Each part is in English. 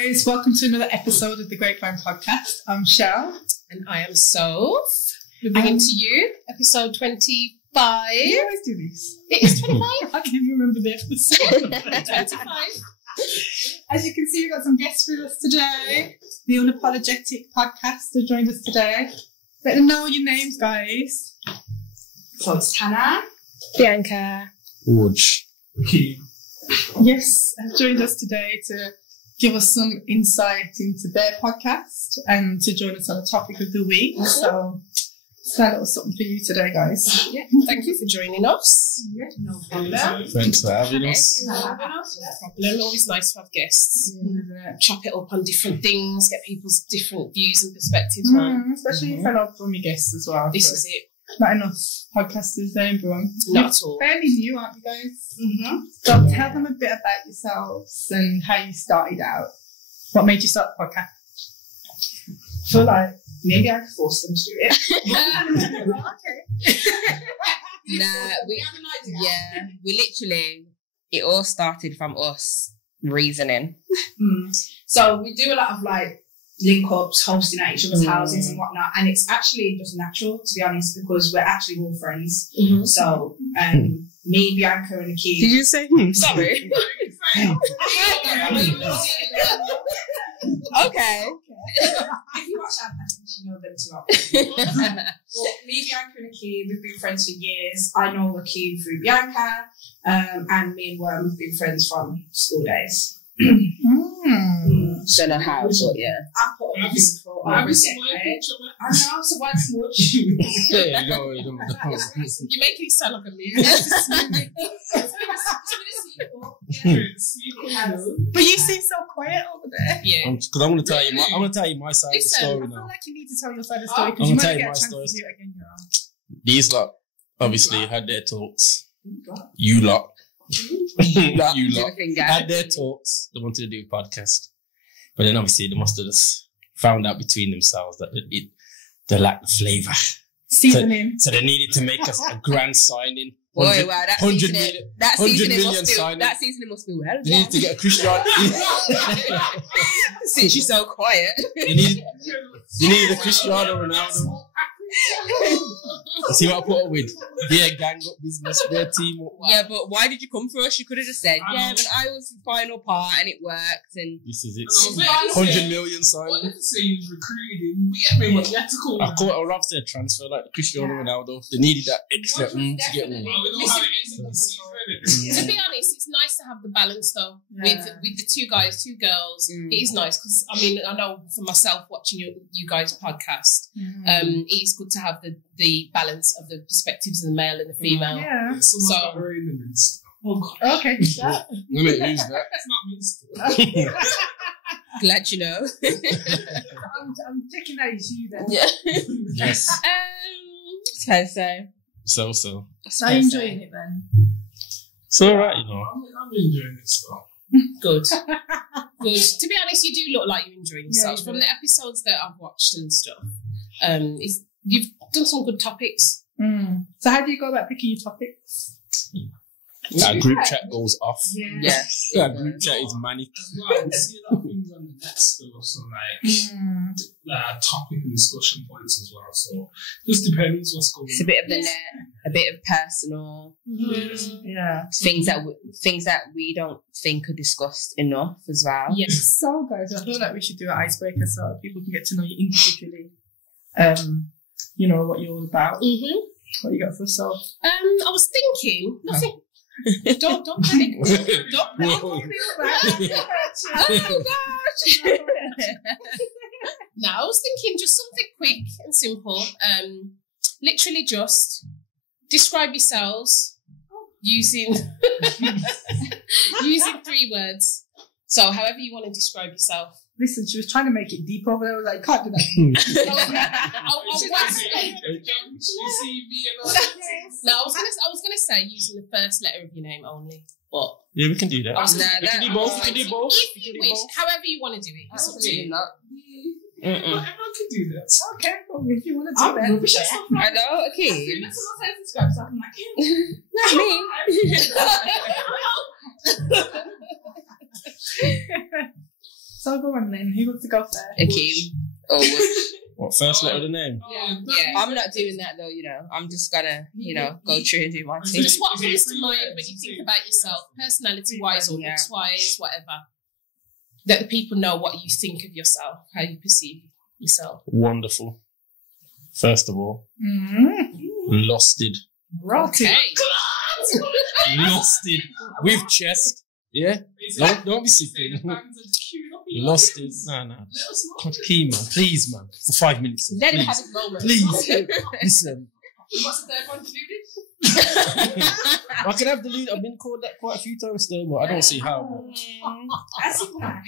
guys, welcome to another episode of the Grapevine Podcast. I'm Shell. And I am Soph. We're bringing to you episode 25. You always do this. It is 25? I can't even remember the episode. 25. As you can see, we've got some guests with us today. The Unapologetic Podcast have joined us today. Let them know your names, guys. So it's Tana, Bianca, Woods. Yes, have joined us today to give us some insight into their podcast and to join us on the topic of the week. So it's a little something for you today, guys. Yeah, thank you for joining us. Yeah, no problem. Thanks for having us. No problem. Always nice to have guests. Chop it up on different things, get people's different views and perspectives, man. Especially fellow from your guests as well. This is it. Not enough podcasters there in Birmingham. Not at all. Fairly new, aren't you guys? Mm-hmm. So tell them a bit about yourselves and how you started out. What made you start the podcast? So like, maybe I could force them to do it. We literally, it all started from us reasoning. So we do a lot of like link-ups, hosting at each other's houses and whatnot, and it's actually just natural, to be honest, because we're actually all friends. Mm-hmm. So me, Bianca and Akeem. Did you say sorry? Okay. If you watch our podcast, you know them too. Well, me, Bianca and Akeem, we've been friends for years. I know Akeem through Bianca, and me and Worm have been friends from school days. Don't know how, but yeah. I put on this before. I know, so what's much? Yeah, You're making it sound like a movie. But you seem so quiet over there. Yeah. Because I'm going to tell you my, my side of the story I now. feel like you need to tell your side of the story I'm because you gonna might tell get you a my chance story. to do it again. You know. These lot obviously had their talks. You lot. You lot had their talks. They wanted to do a podcast. But then obviously they must have just found out between themselves that they lacked the flavour. Seasoning. So they needed to make us a grand signing. Boy, wow, that seasoning must be well. They needed to get a Cristiano. Since you're so quiet. They needed a Cristiano Ronaldo. See what I put up with? Their gang up business, their team up. Yeah, but why did you come for us? You could have just said, yeah, but I was the final part and it worked. And this is it. 100 million signing. I didn't say you was recruited him. You get me? What you had to call I would love to transfer like Cristiano Ronaldo. They needed that extra to get one. To be honest, it's nice to have the balance though. With the two guys, two girls. It is nice because I know for myself watching you guys podcast, it is good to have the balance of the perspectives of the male and the female. Yeah. So oh God. Okay. Who's that? I'm going to use that. It's not me still. Glad you know. I'm taking that as you then. Yeah. Yes. So. So are you enjoying it then? It's alright, you know. I'm enjoying it still. Good. Good. To be honest, you do look like you're enjoying yourself. Yeah, From the episodes that I've watched and stuff, you've done some good topics. So how do you go about picking your topics? That group chat goes off. Yes. That group chat is manic. Well, I see a lot of things on the net still, so like topic and discussion points as well. So just depends what's going on. It's a bit of the net, a bit of personal. Yeah. Things that we don't think are discussed enough as well. Yes. So guys, I feel like we should do an icebreaker so people can get to know you individually. You know what you're all about. What you got for yourself? I was thinking nothing. Don't panic. Don't panic. Oh gosh. No, I was thinking just something quick and simple. Literally just describe yourselves using 3 words. So however you want to describe yourself. Listen, she was trying to make it deep over there. I was like, can't do that. I was gonna say using the first letter of your name only, but yeah, we can do that. We can do both. If you wish, however you want to do it. It's up to you. Everyone can do that. Okay, well, if you want to do that. I know, okay. Me. So go on then. Who wants to go first? Akeem. Oh, What, first letter of the name? yeah. I'm not doing that though, you know. I'm just gonna, you know, go through and do my thing. Just what comes to mind when you think about yourself, personality-wise or looks-wise, whatever. That the people know what you think of yourself, how you perceive yourself. Wonderful. First of all, losted. Rotted. Okay. Losted. With chest. Yeah? Don't be sipping. Losted. No. Key, man. Please, man. For 5 minutes. Let him have his moment. Please. Listen. What's the third one deluded? I can have deluded. I've been called that quite a few times still, but I don't see how. That's why.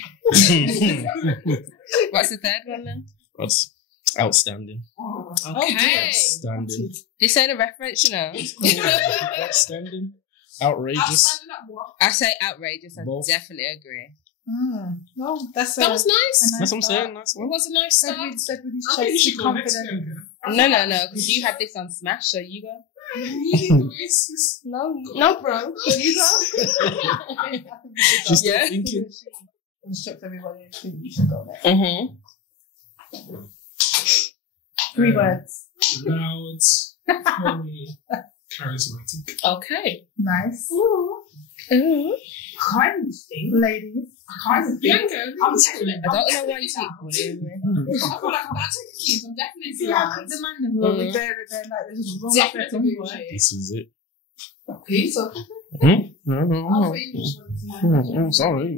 What's the third one then? That's outstanding. Okay. Outstanding. This ain't a reference, you know. Outstanding. Outrageous. I say outrageous. I Both. definitely agree. No, that was nice. That's what I'm saying. Nice It one. was a nice Said start. with his I think you chest, should go next confident. time. No, because you had this on Smash, so you go. No, bro. You go. She's still thinking. Instruct everybody. I think you should go there. Mm-hmm. 3 words. Loud, funny, charismatic. Okay. Nice. Kind of thing. Ladies. Kind of thing. I'm definitely. I don't know why you take bullying. I feel like I'm about to take a keys. I'm definitely See how the man them roll there, they're like, there's a wrong Definitely. This is it. Keys. So, No. Sorry.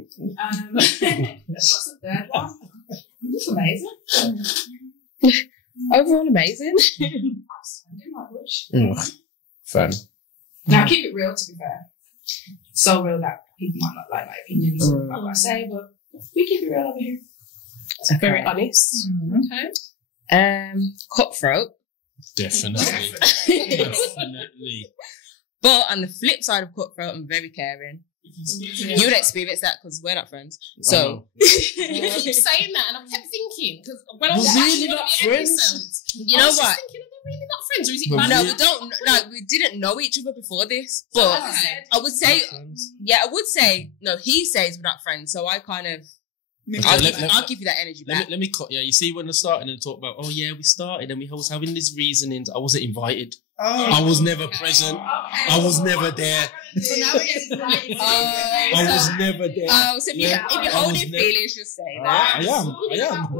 what's the third one? This is amazing. Overall, amazing. Outstanding, my gosh. Fun. Now, keep it real, to be fair. So real that people might not like my opinions or what I say, but we keep it real over here. Very honest. Okay. Cutthroat. Definitely. Definitely. But on the flip side of cutthroat, I'm very caring. You would experience that because we're not friends. So You keep saying that, and I kept thinking because when I was We're actually really going not to be friends. episodes, you I know was just what? thinking, are they really not friends, or is it But bad? No, we- we don't. No, we didn't know each other before this. But Okay. I would say, I would say, no. He says we're not friends, so I kind of, Okay, I'll give you that energy back. Let me cut. Yeah, you see when they're starting and talk about, oh yeah, we started and we was having these reasonings. I wasn't invited. I was never present. I was never there. So now I was never there. Oh, so if you I hold was your never- feelings, just say I that. am.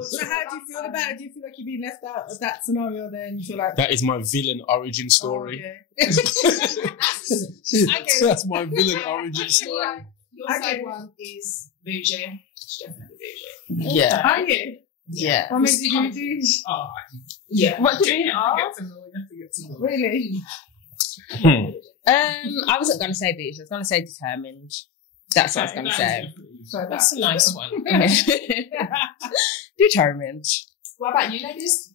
So how do you feel about it? Do you feel like you're being left out of that scenario then? You feel like... That is my villain origin story. Oh, That's my villain origin story. Your third one is bougie. It's definitely bougie. Yeah. Are you? Yeah. What makes you do? Yeah. What do you mean? You have to get to know. Really? I wasn't gonna say bitch. I was gonna say determined. That's what I was gonna say. So That's a nice one. Determined. What about you, ladies?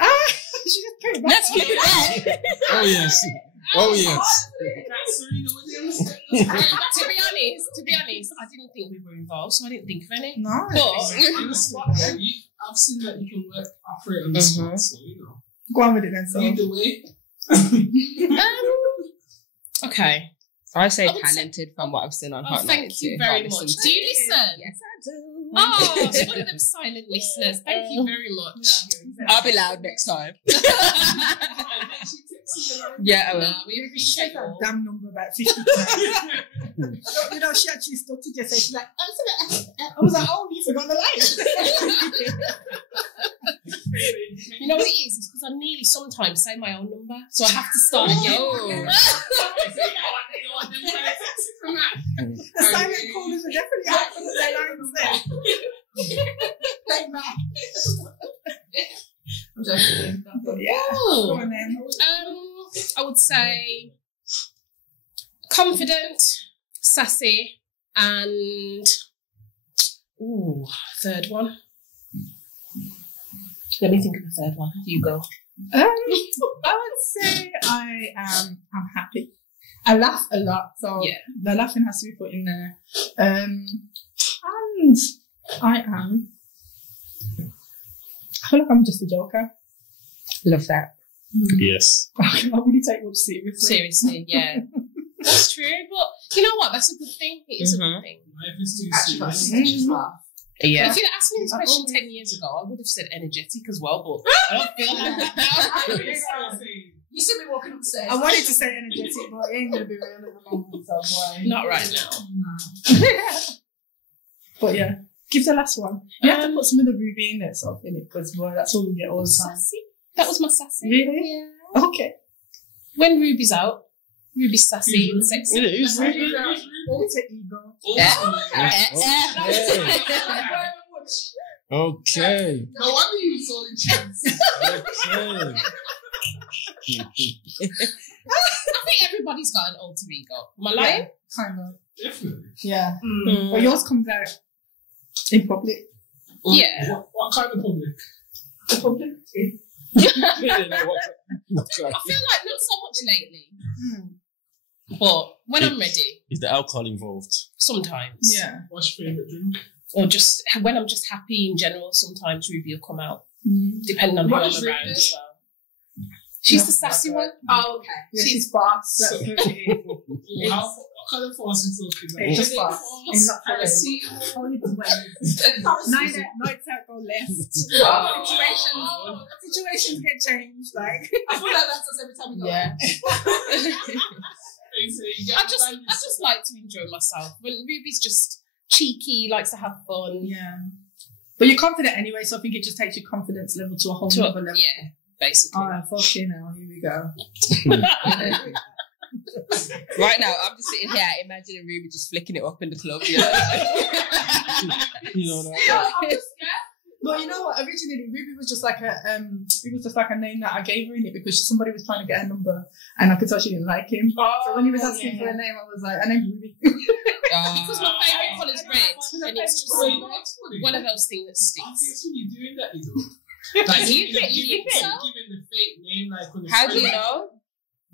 She just put it back. Let's keep it there. Oh yes. Oh yes. To be honest, I didn't think we were involved, so I didn't think of any. No. But I've seen that you can operate on the spot, so you know. Go on with it then, so. Either way. okay. I say I would say- talented from what I've seen on Oh, Hot thank 92. you very I much. listen Do to. you listen? Yes, I do. Oh, it's one of them silent listeners. Thank you very much. I'll be loud next time. Yeah, I will. No, we appreciate That all. damn number about 50 times. You know, she actually stuttered just she's like, I was like, oh, you forgot the line. You know what it is? It's because I nearly sometimes say my own number, so I have to start again. Oh. The silent callers are definitely out for their lines there. Take back. I'm joking. But yeah. Ooh. Go on then. I would say confident, sassy, and third one. Let me think of the third one. You go. I would say I'm happy. I laugh a lot, so Yeah. the laughing has to be put in there. And I feel like I'm just a joker. Love that. Yes. I can't really take much seriously. Seriously, yeah. That's true, but you know what? That's a good thing. It is a good thing. Life is too Actually, serious. just laugh. Yeah. If you'd asked me this question 10 years ago, I would have said energetic as well, but I don't feel like that now. You see me walking upstairs. I wanted to say energetic, but it ain't going to be real at the moment, so why? Not right now. No. But yeah, give the last one. You have to put some of the Ruby in there, so in it, because boy, that's all we get all the time. Sassy? That was my sassy. Really? Yeah. Okay. When Ruby's out, Ruby's sassy and sexy. Who's Ruby? Alter ego. Okay. No wonder you was so intense. Okay. I think everybody's got an alter ego. Am I lying? Kind of. Definitely. Yeah. Mm. But yours comes out in public. Yeah. What kind of public? The public? I feel like not so much lately. But when I'm ready, Is the alcohol involved? sometimes. Yeah. What's your favourite drink? Or just when I'm just happy in general, sometimes Ruby will come out. Depending on who What I'm is around Ruby? as well. She's the sassy one. Oh, okay. Yeah, she's fast. That's what it is. What kind of force is talking about? It's just Is it fast. force? It's not Can I for see? Only the way. Nights out go left. Situations get changed. Like I feel like that's us every time we go Yeah. I just like to enjoy myself. When Ruby's just cheeky, likes to have fun. yeah. But you're confident anyway, so I think it just takes your confidence level to a whole other level. Yeah, basically. Oh, fucking hell, here we go. Right now, I'm just sitting here imagining Ruby just flicking it up in the club. You know? You know that? I'm just scared. Well, you know what? Originally, Ruby was just like a name that I gave her in it because somebody was trying to get her number, and I could tell she didn't like him. So when he was asking for a name, I was like, "I named Ruby." Because my favourite colour is red, and it's just one of those things that sticks. Obviously, when you're doing that, you know. Like, You think giving so? the fake name, like, when it's How do you funny. know?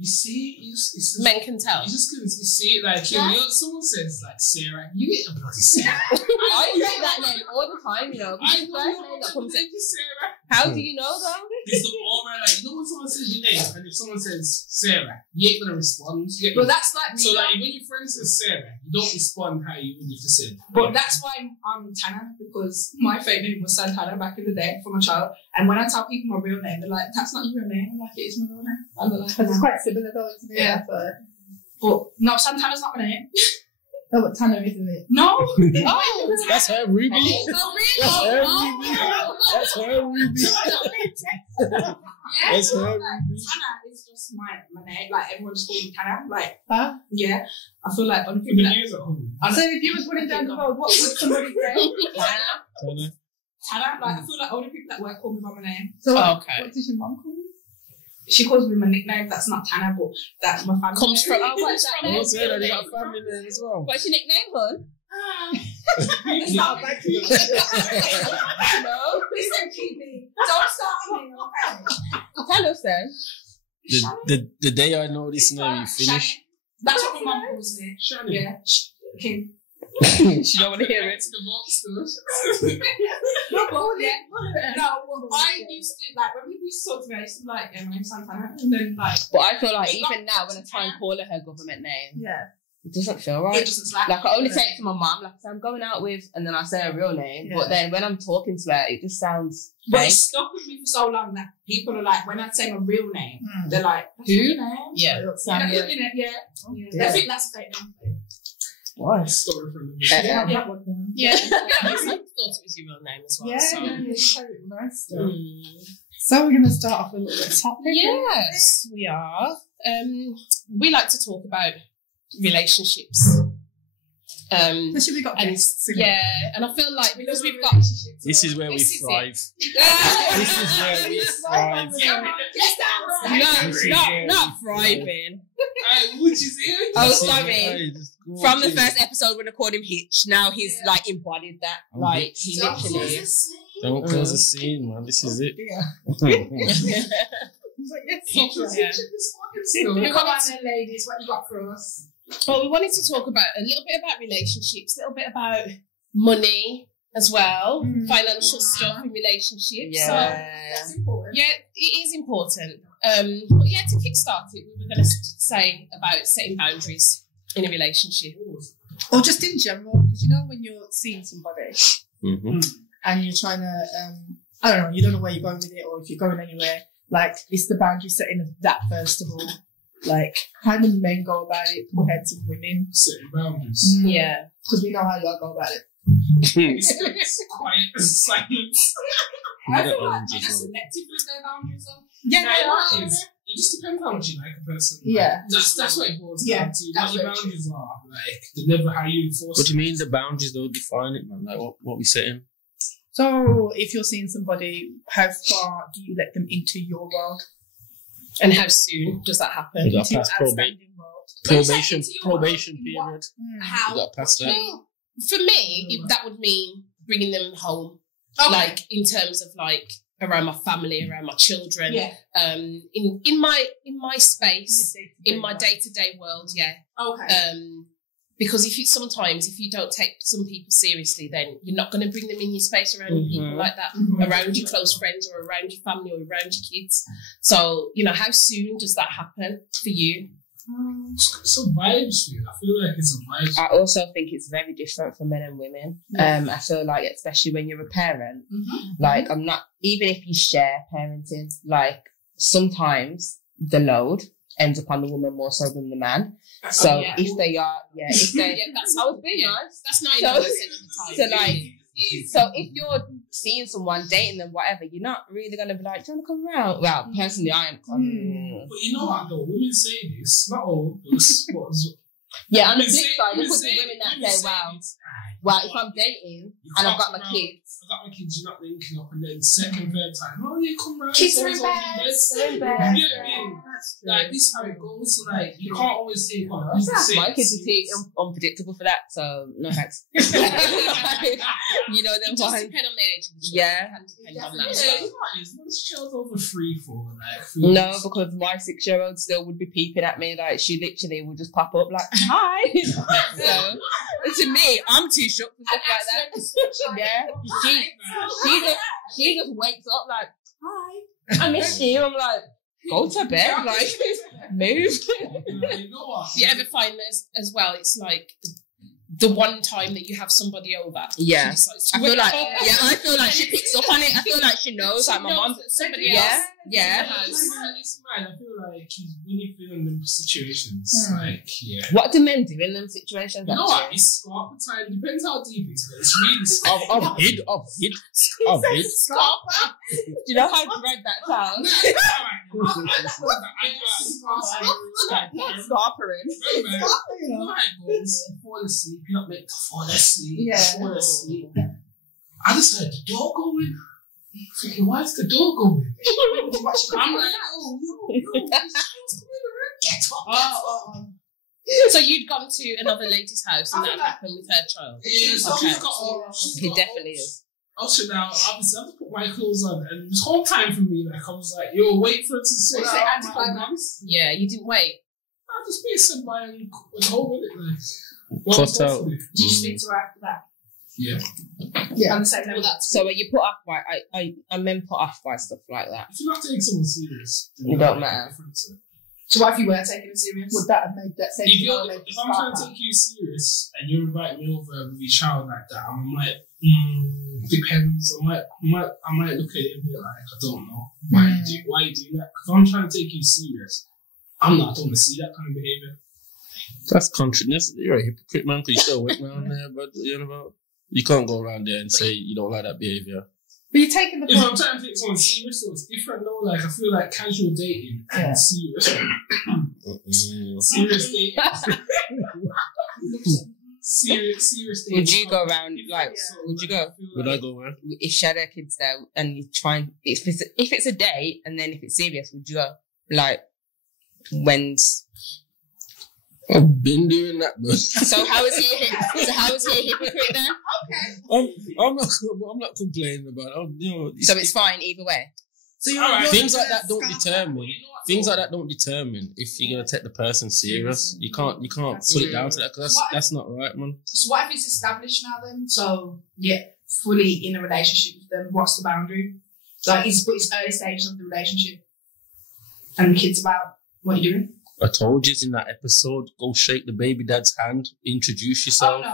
You see, it's just, Men can tell. you just couldn't see it, like, you know, someone says, like, Sarah, you ain't a bloody Sarah. I say that name all the time, you know. I It's the know first name that comes in. Sarah. How do you know though? It's the aura, like, you know when someone says your name, and if someone says Sarah, you ain't gonna respond. You get But me? that's like So, like, when your friend says Sarah, you don't respond how you would if you said. But that's why I'm Tana, because my fake name was Santana back in the day from a child. And when I tell people my real name, they're like, "That's not your real name." I'm like, "It is my real name." And they're like, Because it's quite similar though, isn't it? Yeah. But no, Santana's not my name. No, but Tanner, isn't it? No. That's her Ruby. Oh, really? That's her Ruby. That's her Ruby. Yeah, That's so, her like, Ruby. Tana is just my name. Like, everyone's calling me Tana. Like, Huh? yeah. I feel like other The people that names at home. So if you was running down the road, what would somebody say? Tana. Tana, like, I feel like older people that work call me by my name. So Okay. what does your mum call you? She calls me my nickname. That's not Tana, but that's my family. Comes from. name. What's I was saying that you got a family name as well. What's your nickname, hon? It's not like you. No. Listen, keep me. Don't start me, okay? Tell us then. The day I know this name, you finish. Shannon. That's what my mum calls me. Shannon. Yeah. Kim. She don't want to hear it. It's the monsters. No, well, I used to, like, when people used to talk to me, I used to be like, "Yeah, my name's Santana." And then, like, But I feel like even now when I try and call her government name, Yeah. it doesn't feel it right. doesn't slap. Like I only say it to my mum, like I'm going out with, and then I say her real name. Yeah. But then when I'm talking to her, it just sounds But fake. it's stuck with me for so long that people are like, when I say my real name, they're like, "That's Who? your name?" Yeah. Yeah. Yeah. I think that's a fake name. Why? Story from the Yeah, movie. that one down. Yeah. I thought it was your real name as well. Yeah, so. yeah, you carry it nice stuff. Mm. So we're going to start off with a little bit of topic. Yes, we are. We like to talk about relationships. Especially we got And guests. innit? yeah, and I feel like because we've got This is where we This is it. thrive. This is where we thrive. No, not thriving. Would you say it? Oh, This is sorry. where- just go From the to- first episode when I called him Hitch, now he's like embodied that. I'm Like he Don't literally close is. the scene. Don't close the scene, man. This is it. Yeah. He's like, yes, Keep so your right. attention this morning still. Come on then, ladies, what you got for us? Well, we wanted to talk about a little bit about relationships, a little bit about money as well, financial stuff in relationships. So, That's important. yeah, it is important. But yeah, to kickstart it, we were going to say about setting boundaries in a relationship. Or just in general, because you know when you're seeing somebody and you're trying to, I don't know, you don't know where you're going with it or if you're going anywhere. Like, it's the boundary setting of that first of all. Like, how do men go about it compared to women? Setting boundaries. Yeah, because we know how y'all go about it. It's quiet silence. I feel like they're selective with their boundaries on. Yeah, it just depends how much you like a person. Yeah. That's what it boils down to. What your boundaries are. Like, the level how you enforce What do you mean the boundaries don't define it, man? Like, what we setting? So, if you're seeing somebody, how far do you let them into your world? And how soon does that happen? You got past probation period. How? You got past that. For me, that would mean bringing them home. Okay. Like, in terms of, like, around my family, around my children. Yeah. In my space, in my day-to-day world, yeah. Okay. Because if you don't take some people seriously, then you're not going to bring them in your space around people like that, around your close friends or around your family or around your kids. So, how soon does that happen for you? It's a vibes thing. I feel like it's a vibes. I also think it's very different for men and women. I feel like, especially when you're a parent, like, I'm not, even if you share parenting, like, sometimes the load ends up on the woman more so than the man. So if they that's I was being nice. That's 99% of the time. So if you're seeing someone, dating them, whatever, you're not really going to be like, do you want to come around? Well, personally, I am. But you know what, though? Women say this. Not all, but yeah, on the flip side, there could be women that say, wow, if I'm dating and I've got my kids. I've got my kids, you're not linking up, and then second, third time, yeah, come round. Kids are in bed. You know what I mean? Like, this is how it goes. So, like, you can't always say, my kids are too unpredictable for that, so no thanks. You know them. It does depend on the age of the child. Yeah. It can depend on that. Yeah, you know what it is? Once your child's over 3-4, like, no, because my 6-year-old still would be peeping at me, like, she literally would just pop up like, hi. So, to me, I'm too shook for stuff like that. Yeah. She just wakes up like, hi, I miss you. I'm like, go to bed, like, move. You know what? Do you ever find this as well? It's like the one time that you have somebody over. Yeah. I feel like she picks up on it. I feel like she knows. Like my mom. Somebody else. Yeah. It's mad. I feel like he's really feeling them situations. Like, yeah. What do men do in them situations? You know what? It's scarper time. Depends how deep it's going. It's really scarper. I've hid. Scarper. Do you know how dread that sounds? Scarpering. You know how it goes. You fall asleep. You're not meant to fall asleep. Yeah. Fall asleep. I just heard the door going. Thinking, why is the door going? I'm like, get up. So you'd gone to another lady's house and that happened with her child? Yeah, so He definitely is. Also now, obviously I have to put my clothes on, and it was home time for me. Like, I was like, yo, wait for it to sort out. Yeah, you didn't wait. I'll just be sitting by and home with it. Like, Cut out. Did you speak to her after that? Yeah. On the same level. So are you put off by I men put off by stuff like that? If you're not taking someone serious, it don't matter. So what if you were taking it serious? Would that have made that same if I'm trying to take you serious and you invite me over with your child like that, I'm like, depends. I might look at it and be like, I don't know. Why you do that? Because I'm trying to take you serious. I don't want to see that kind of behaviour. That's consciousness. You're a hypocrite, man, because you're still awake around there, but you know, you can't go around there and say you don't like that behaviour. But you're taking the if I'm trying to take someone serious, so it's different though. Like, I feel like casual dating and serious. Serious dating. serious dating. Would you go around, like, would you go? Would I go around? If she had her kids there and you try and, if it's a date and then if it's serious, would you go? Like, when's... I've been doing that, bro. So how is he a hypocrite then? Okay. I'm not complaining about it. You know, so it's fine either way. So things like that don't determine. Things like that don't determine if you're gonna take the person serious. You can't put it down to that because that's not right, man. So what if it's established now then? So fully in a relationship with them. What's the boundary? Like it's early stages of the relationship, and the kid's about what you're doing. I told you in that episode, go shake the baby dad's hand, introduce yourself.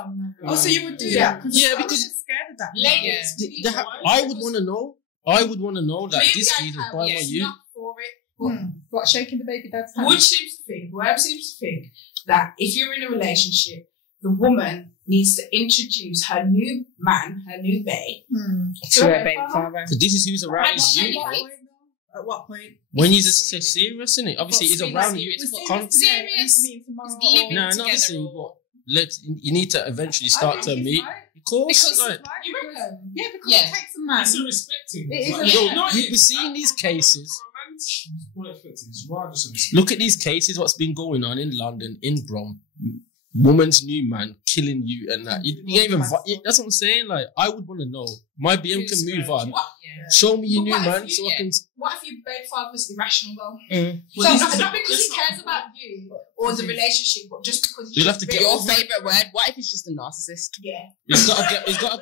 Oh, so you would do that? Yeah, because I'm scared of that. Ladies, I would want to know. I would want to know that this is by my you. not for it. What, shaking the baby dad's hand? Whoever seems to think that if you're in a relationship, the woman needs to introduce her new man, her new babe, to her baby father. So this is who's around you. At what point? When he's serious, isn't it? Obviously, he's around you. Serious. No, not obviously, but you need to eventually start to meet. Of course, Because like, you reckon? Yeah, because it takes a man. It's a respecting. you've been seeing these cases. Look at these cases. What's been going on in London, in Brom? Woman's new man killing you and that. You ain't even. That's what I'm saying. Like, I would want to know. My BM can move on. Show me your new man so I can. What if your baby father's irrational though? Well, So not because he cares about you or the relationship, but just because You'll have to get Your over it. favourite word? What if he's just a narcissist? Yeah. He's got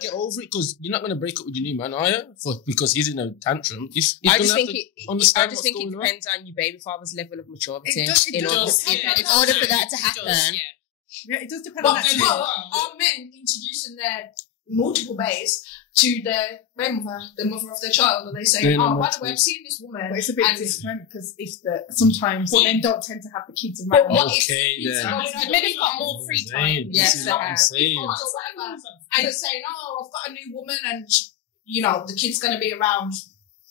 to get over it because you're not going to break up with your new man, are you? Because he's in a tantrum. He's I gonna just have think to understand it what's going on. depends on your baby father's level of maturity. It does in order for that to happen. Yeah, it does depend on that too. Are men introducing their multiple babes to their grandmother, the mother of their child, and they say, "Oh, by the way, I've seen this woman." But it's a bit different because sometimes men don't tend to have the kids But around. what Okay, if then. Men have got more free time. Yes, they have. And you're saying, "Oh, I've got a new woman, and the kid's going to be around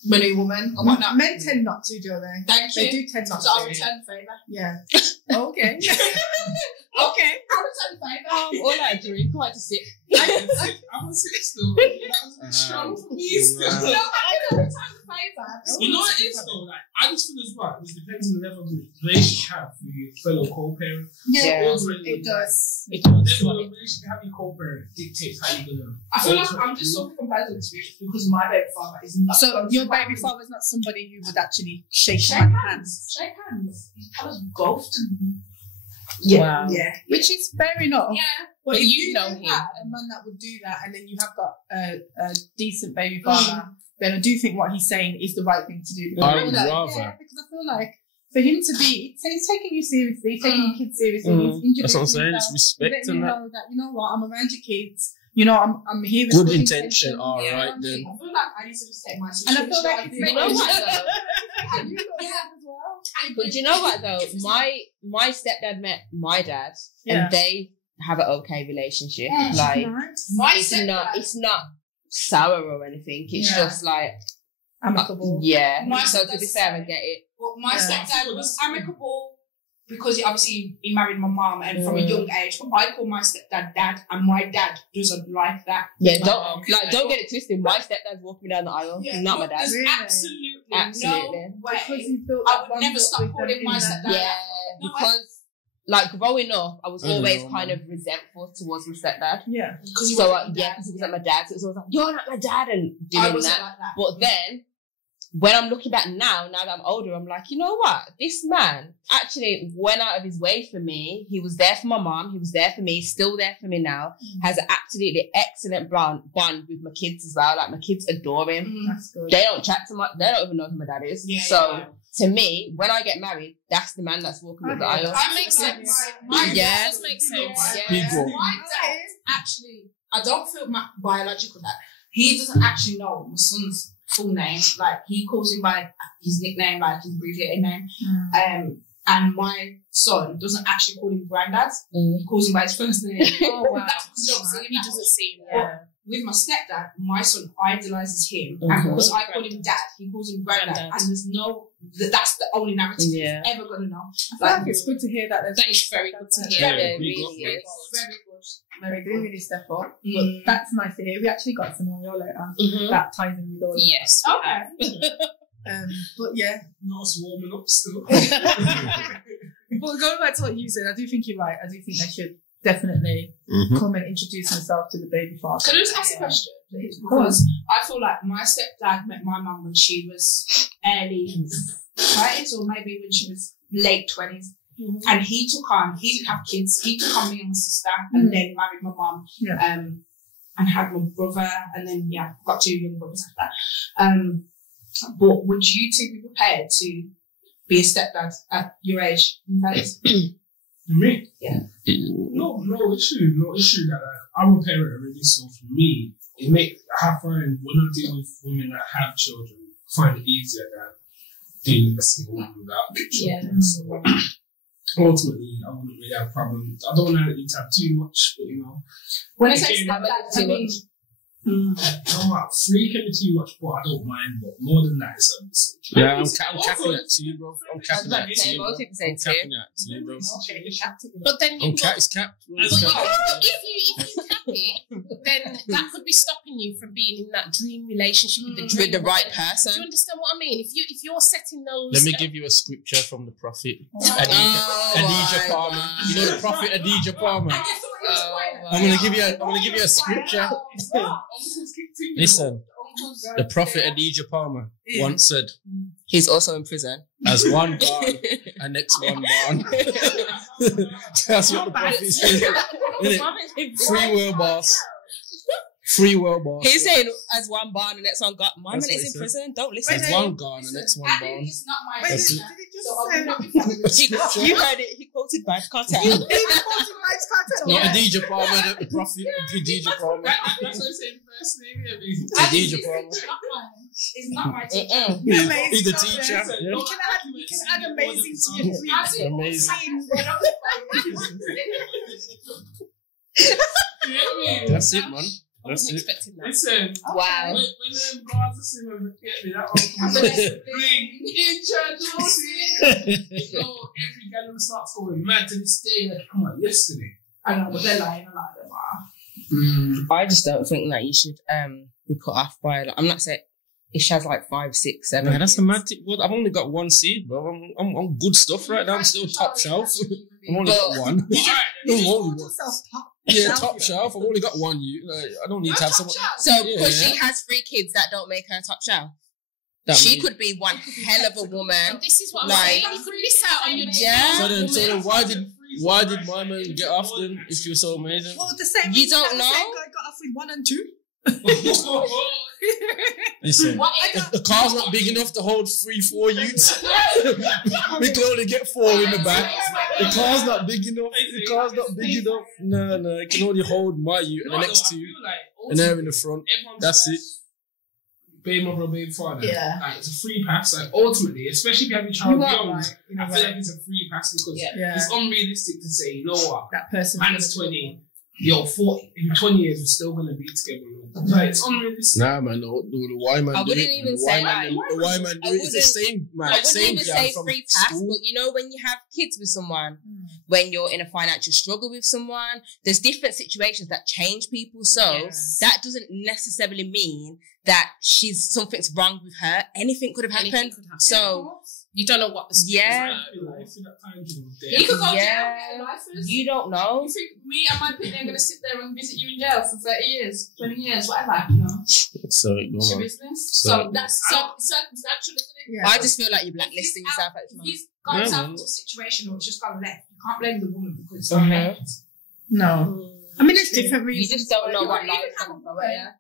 my new woman or whatnot." Men tend not to, do they? Thank you. They do tend not So I'll to. return the favour. Yeah. Okay. Okay. I'll return the favour. All I drink, quite to sit. I'm a six still. That was strong for me still. No, I will return the favour. You know what it is though? Like, I just feel as well. It depends on the level of relationship you have with your fellow co-parent. Yeah, It it does. The level of relationship you have with your co-parent dictates how you're gonna. I feel like I'm just talking from personal experience because my baby father is not. So your baby father's not somebody who would actually shake Shake my hands. Shake hands. He tell us both to. Wow. Yeah. which is fair enough. Yeah. But But if you you know know him. a man that would do that, and then you have got a decent baby father, then I do think what he's saying is the right thing to do. Because I would rather. Yeah, because I feel like for him to be, he's taking you seriously, taking your kids seriously. He's That's what I'm introducing saying. It's himself, respect letting and you that. know that, you know what, I'm around your kids. You know, I'm here with Good intention. All right then. I feel like I need to just take my And situation. I feel like it's You know what though? And you got that as well. But do you know what though? My stepdad met my dad, Yeah. and they have an okay relationship. Yeah, Like nice. My it's not sour or anything. It's Yeah. just like Amicable. yeah. My So to be stepdad's fair, I get it. Well, my Yeah. stepdad was amicable because he married my mum and from a young age. But I call my stepdad dad, and my dad doesn't like that. Yeah, Like, don't get it twisted. My stepdad's walking down the aisle, not my dad. There's Really? absolutely Absolutely. no Because way. he built I that would bond never up stop with calling them my in that- stepdad. Yeah, No, because like growing up, I was I don't always know, kind man. of resentful towards my stepdad. Yeah. Because he So wasn't my dad. because he was like my dad, so it was always like, "You're not my dad," and I doing wasn't that. like that. But then, when I'm looking back now that I'm older, I'm like, you know what? This man actually went out of his way for me. He was there for my mom. He was there for me. He's still there for me now. Has an absolutely excellent bond with my kids as well. Like, my kids adore him. That's good. They don't chat to they don't even know who my dad is. Yeah, so, yeah. to me, when I get married, that's the man that's walking up the Okay. aisle. That makes sense. My Yeah. dad Does make sense. Yeah. Big one. My dad actually, I don't feel biological that he doesn't actually know my son's full name. Like, he calls him by his nickname, like his abbreviated name. And my son doesn't actually call him granddad. He calls him by his first name. Oh, wow. That's because he don't see him. He doesn't see him. Yeah. With my stepdad, my son idolizes him, and because I call him dad, he calls him granddad, Granddad. and there's that's the only narrative Yeah. he's ever gonna know. I feel like it's good to hear that. That is very good to hear. Yeah, Yeah, it we really got is. Very good. They do really step up. Mm. But that's nice to hear. We actually got a scenario later that ties in with all of Yes. Okay. But yeah. Not us warming up still. But going back to what you said, I do think you're right. I do think they should definitely come and introduce themselves to the baby father. Can I just ask a question, please? Because I feel like my stepdad met my mum when she was early 20s, or maybe when she was late 20s. And he didn't have kids, he took on me and my sister, and then married my mum, and had my brother, and then, got 2 young brothers after that. But would you two be prepared to be a stepdad at your age? Me? Yeah. No issue that I'm a parent already, so for me, I find when I deal with women that have children, I find it easier than dealing with a single woman without children. Yeah. So ultimately, I wouldn't really have a problem. I don't know that you have too much, but when I say stepdad, I mean, free can be too much, but I don't mind. But more than that, it's obviously. Yeah, I'm capping at 2, bro. I'm capping at 2, bro. But then it's capped. if you cap it, then that could be stopping you from being in that dream relationship with the dream with the right person. Do you understand what I mean? If you're setting those, let me give you a scripture from the prophet Adijah Palmer. You know the prophet Adijah Palmer. I'm gonna give you a scripture. Listen, the prophet Adijah Palmer once said, he's also in prison. As one barn, and next one barn. That's what the prophet said. Free will, boss. Free will, boss. He's saying as one barn and next one gone. My man is in prison. Don't listen. As one gone and next one barn. It's not my You heard it. He quoted Vibes Cartel. No, Adijah Palmer, the prophet Adijah Palmer. That's what I'm saying. First name, Adijah Palmer. It's not my teacher. He's the teacher. You can add amazing to your tweet. Amazing. That's it, man. That's it. Listen, wow. When guys are singing, get me that one. Bring in church, every gallon starts going mad to this day. Like, come on, yesterday. I know, but they're lying a lot of them are. I just don't think that you should be put off by. I'm not saying if she has 5, 6, 7. Man, that's a mad thing. Well, I've only got one seed, bro. I'm on good stuff right now. I'm still top shelf. I've only got one. Yeah, top shelf. I've only got one. I don't need to have someone. So, because she has 3 kids, that don't make her top shelf. She could be one hell of a woman. This is what I'm saying. You could miss out on your So then, why did my man get off then if she was so amazing? Well, the same. You don't know. The same guy got off with 1 and 2. Listen, the car's not big enough to hold 3-4 youths. We can only get 4 in the back. The car's not big enough. No, it can only hold my youth and the next 2, and they're in the front. That's it. Baby mother, baby father. Yeah. It's a free pass. Ultimately, especially if you have your child young, I feel like it's a free pass because it's unrealistic to say, you know what, that person man's 20. 40, in 20 years, we're still going to be together. It's unrealistic. Nah, man, no, the why man I wouldn't even say that. The why man do it. It's the same, man. I wouldn't even say free pass, but when you have kids with someone, when you're in a financial struggle with someone, there's different situations that change people. So that doesn't necessarily mean that something's wrong with her. Anything could have happened. So you don't know what the You could go jail. You don't know. You think me and my partner are going to sit there and visit you in jail for 30 years, 20 years, whatever, So, it's your business. So that's circumstantial, isn't it? Yeah. I just feel like you're blacklisting yourself. You've got yourself into a situation or it's just gone left. You can't blame the woman because it's gone left. No. I mean, it's different reasons. You just don't know what life is going to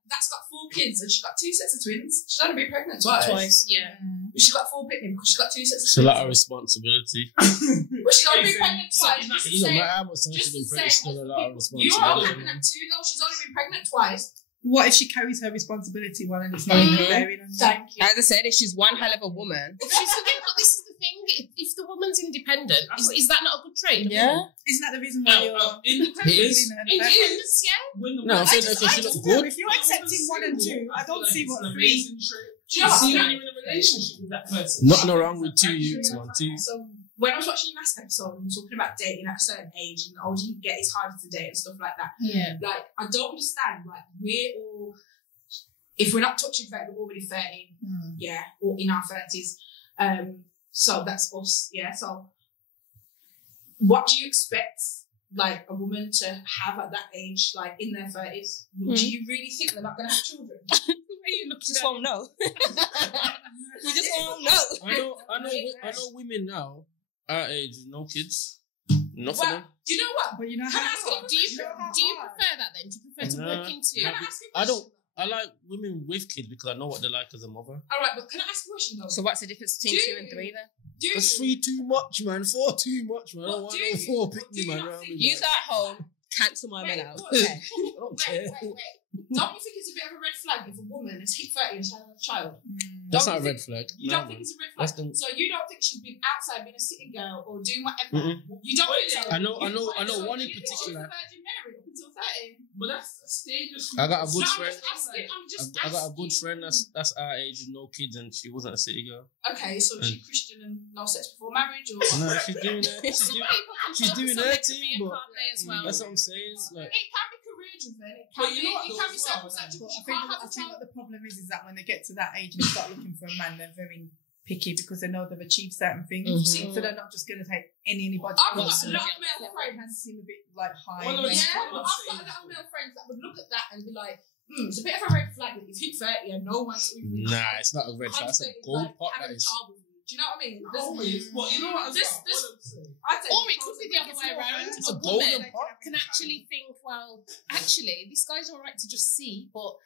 that's got 4 kids and she's got 2 sets of twins. She's only been pregnant twice. Yeah. But she's got 4 picnic because she's got 2 sets of twins. It's a lot of responsibility. But she's only been pregnant twice. It doesn't matter how much time she's been pregnant, still a lot of responsibility. You are pregnant too, though. She's only been pregnant twice. What if she carries her responsibility while it's not even bearing on you? Thank you. As I said, if she's one hell of a woman. But this is the thing. If the woman's independent, is that not a good trait? Yeah. Isn't that the reason why you're independence? Independence, yeah. No, I'm saying that she looks good. If you're accepting 1 and 2, I don't see what 3. Do you see when you're in a relationship with that person? Nothing wrong with 2 youths, 1, 2. So when I was watching the last episode and we were talking about dating at a certain age and the older you get, it's harder to date and stuff like that. Yeah. Like, I don't understand. Like, we're all, if we're not touching 30, we're already 13. Yeah, or in our 30s. So that's us. Yeah. So what do you expect, like, a woman to have at that age, like in their 30s? Do you really think they're not going to have children? You just won't know. You just won't know. I know women now, our age, no kids. Nothing. Well, do you know what? But you know do you prefer that then? Do you prefer to work into? Can I ask you a question? I like women with kids because I know what they're like as a mother. All right, but can I ask a question though? So what's the difference between 2 and 3 then? That's 3 too much, man. 4 too much, man. I don't want no 4 pick-me, man. You at home, cancel my man out. Wait. Okay. I don't care. Don't you think it's a bit of a red flag if a woman has hit 30 and she has a child? That's not a red flag. You don't think it's a red flag? So you don't think she's been outside being a city girl or doing whatever? You don't think so? I know one in particular. Virgin Mary up until 30. But that's a stage of... I got a good friend. I'm just I got a good friend that's our age with no kids, and she wasn't a city girl. Okay, so she's Christian and no sex before marriage, or no, she's doing her. She's doing her thing, but that's what I'm saying. Like, it can be career driven. It can be circumstantial. I think what the problem is that when they get to that age and start looking for a man, they're very picky because they know they've achieved certain things, so they're not just going to take anybody. I've got a lot of male friends seem a bit like high. But I've got a lot of male friends that would look at that and be like, it's a bit of a red flag that you've hit 30 and no one's even. Nah, it's not a red flag. That's a gold pot. That is. Do you know what I mean? Well, you know what? Or it could be the other way around. A woman can actually think, well, actually, this guy's all right to just see, but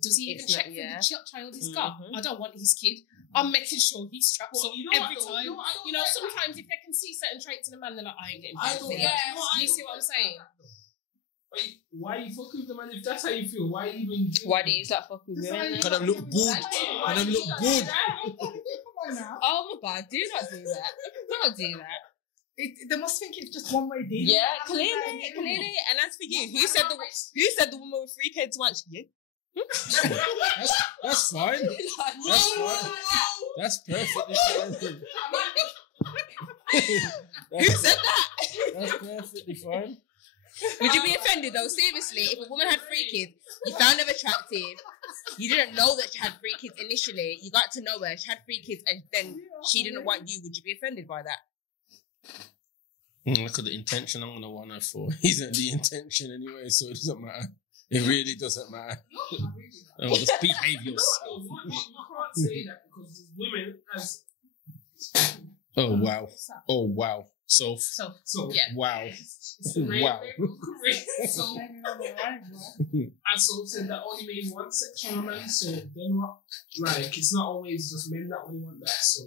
does he even check for the child he's got? I don't want his kid. I'm making sure he straps up every time. You know, sometimes if they can see certain traits in a man, they're like, I ain't getting pregnant. You see what I'm saying? Why you fuck with the man if that's how you feel? Why even? Why do you start fucking with women? Because them look good. And them look good. Oh my God! Do not do that. Don't do that. They must think it's just one way deal. Yeah, clearly. And as for you, who said the woman with 3 kids wants you? That's fine. That's fine. That's perfectly fine. Who said that? That's perfectly fine. Would you be offended though? Seriously, if a woman had 3 kids, you found her attractive, you didn't know that she had 3 kids initially, you got to know her, she had 3 kids, and then she didn't want you, would you be offended by that? Look at the intention I'm going to want her for. Isn't the intention anyway, so it doesn't matter. It really doesn't matter. Just behave yourself. You can't say that because women as... Oh, wow. So yeah. Wow. Wow. So, as Sof said, that only made one section of men, so they're not, like, it's not always just men that only want that, so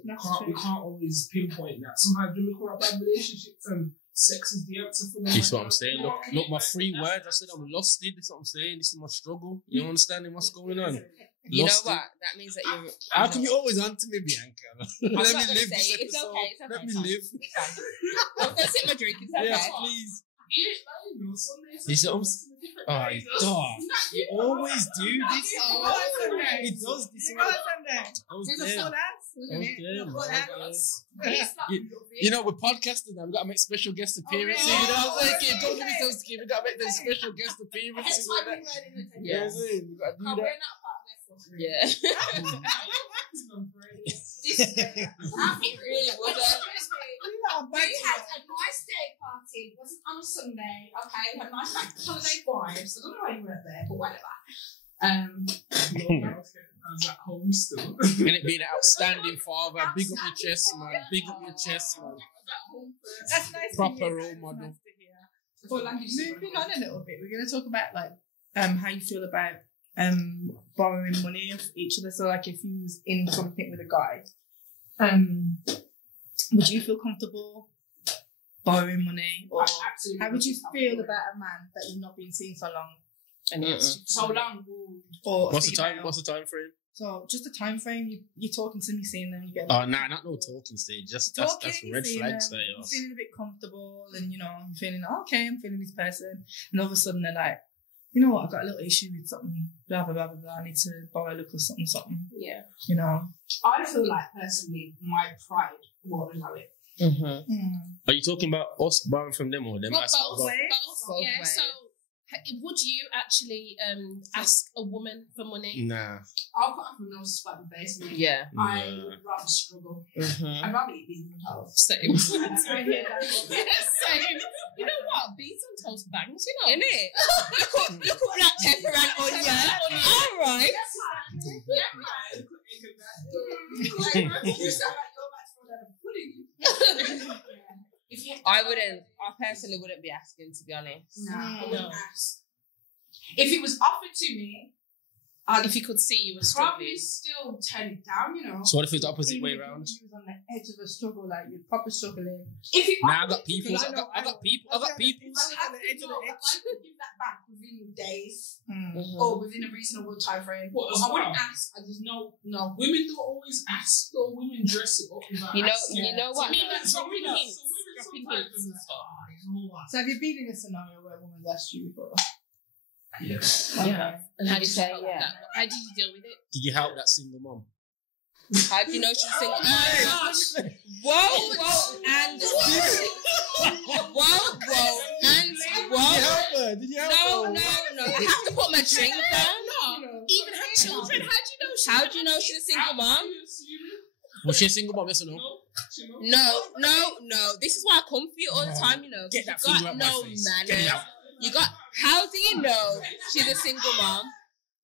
we can't always pinpoint that. Sometimes women come out bad relationships and sex is the answer for them. That's what I'm saying. Look, my 3 words, I said I'm lost in. This is what I'm saying. This is my struggle. You understanding what's going on? You know what? That means that you're... How can you always answer me, Bianca? Let me live this episode. It's okay. Let me live. I'm going to sip my drink. It's okay. Yes, please. You see, oh, dog. You always do this. It does this. You know, we're podcasting now. We've got to make special guest appearances. You know what I'm saying? Don't give me so scared. We've got to make those special guest appearances. Yeah. We've got to do that. Yeah. It really was. We had a nice day party. It wasn't on a Sunday. Okay, we had a nice holiday vibes. I don't know why you weren't there, but whatever. I was at home still. And it being an outstanding father. Big up your chest, man. Big up your chest, man. That's nice. Proper role model. Moving on a little bit, we're going to talk about like how you feel about borrowing money of each other. So like if you was in something with a guy, would you feel comfortable borrowing money, or how would you feel about a man that you've not been seeing so long? So long. Or what's the time frame? So just the time frame. You're talking to me, seeing them. You get. Oh, nah, not no talking stage. Just that's red flags there. You're feeling a bit comfortable, and you know, I'm feeling okay. I'm feeling this person, and all of a sudden they're like, you know what? I've got a little issue with something. Blah blah blah blah blah. I need to borrow a little something. Yeah. You know. I feel like personally, my pride won't allow it. Are you talking about us borrowing from them or them? Both. Yeah. So. Would you actually ask a woman for money? Nah. I'll put up my nose to spite my face. Yeah. I would rather struggle. I'd rather eat beans and toast. Same. Same. You know what? Beans and toast bangs, you know. Innit? Look at black pepper and onion. All right. I personally wouldn't be asking, to be honest. No. I wouldn't ask. If it was offered to me, if you could see you were probably struggling. still turn it down, you know. So what if it's the opposite Even way if around? you was on the edge of a struggle, like you're proper struggling. If you Nah, I got people. Because I got people. I got people. I could give that back within days Mm. or within a reasonable time frame. What, I wouldn't well? ask. I just no. Women don't always ask, though. Women dress it up without You know, asking. you know what? So maybe So dropping women hints. sometimes Dropping hints are and like, stuff. you know what? So have you been in a scenario where a woman's asked you before? Yes. Yeah. And how Did did you you say, help yeah? that? How did you deal with it? Did you help that single mom? How do you know she's single? Whoa, and whoa. Did you No. I have to put my drink down. Even her children, How do you know she's a single mom? Was she a single mom? Yes or no? No. This is why I come for you all the time, you know. Get that You finger got out my no face. Get it manners. out. You got. How do you know she's a single mom?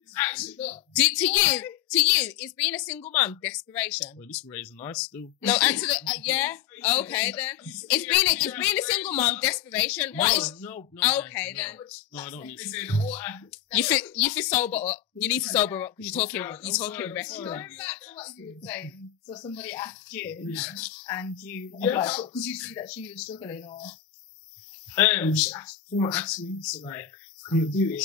It's actually not. To you, is being a single mom desperation? Well, this raising nice still. No, actually, yeah. Okay then. It's being a single mom desperation. What is? No. Okay then. No, I don't need They to. say the water. You feel sober up. You need to sober up because you're talking Going reckless. back to what you were saying, so somebody asked you, Yeah. and you, Yeah. like, could you see that she was struggling, or? Someone asked me, so like, I'm gonna do it.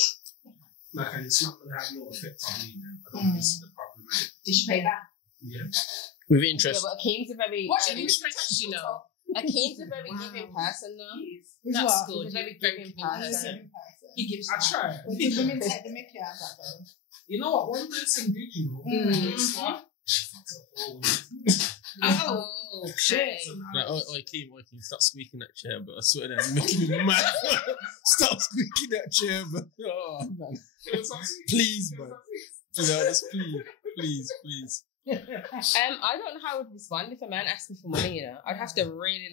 Like, and it's not gonna have no effect on me. Then I don't see the problem. Did she pay back? Yeah. With Yeah, interest. but Akeem's a very What's An interest, you know. Akeem's a very giving person though. Who's That's what? good. He's a very Very giving giving person. He gives. I try. Well, did women take the mickey out of that though? You know what? One person did, you know. It's what? She fucked up. Oh, shit. Like, Keem, stop squeaking that chair, but I swear that you're making me mad. Stop squeaking that chair, but man. Please, man. You know, just please. I don't know how I would respond if a man asked me for money, you know. I'd have to really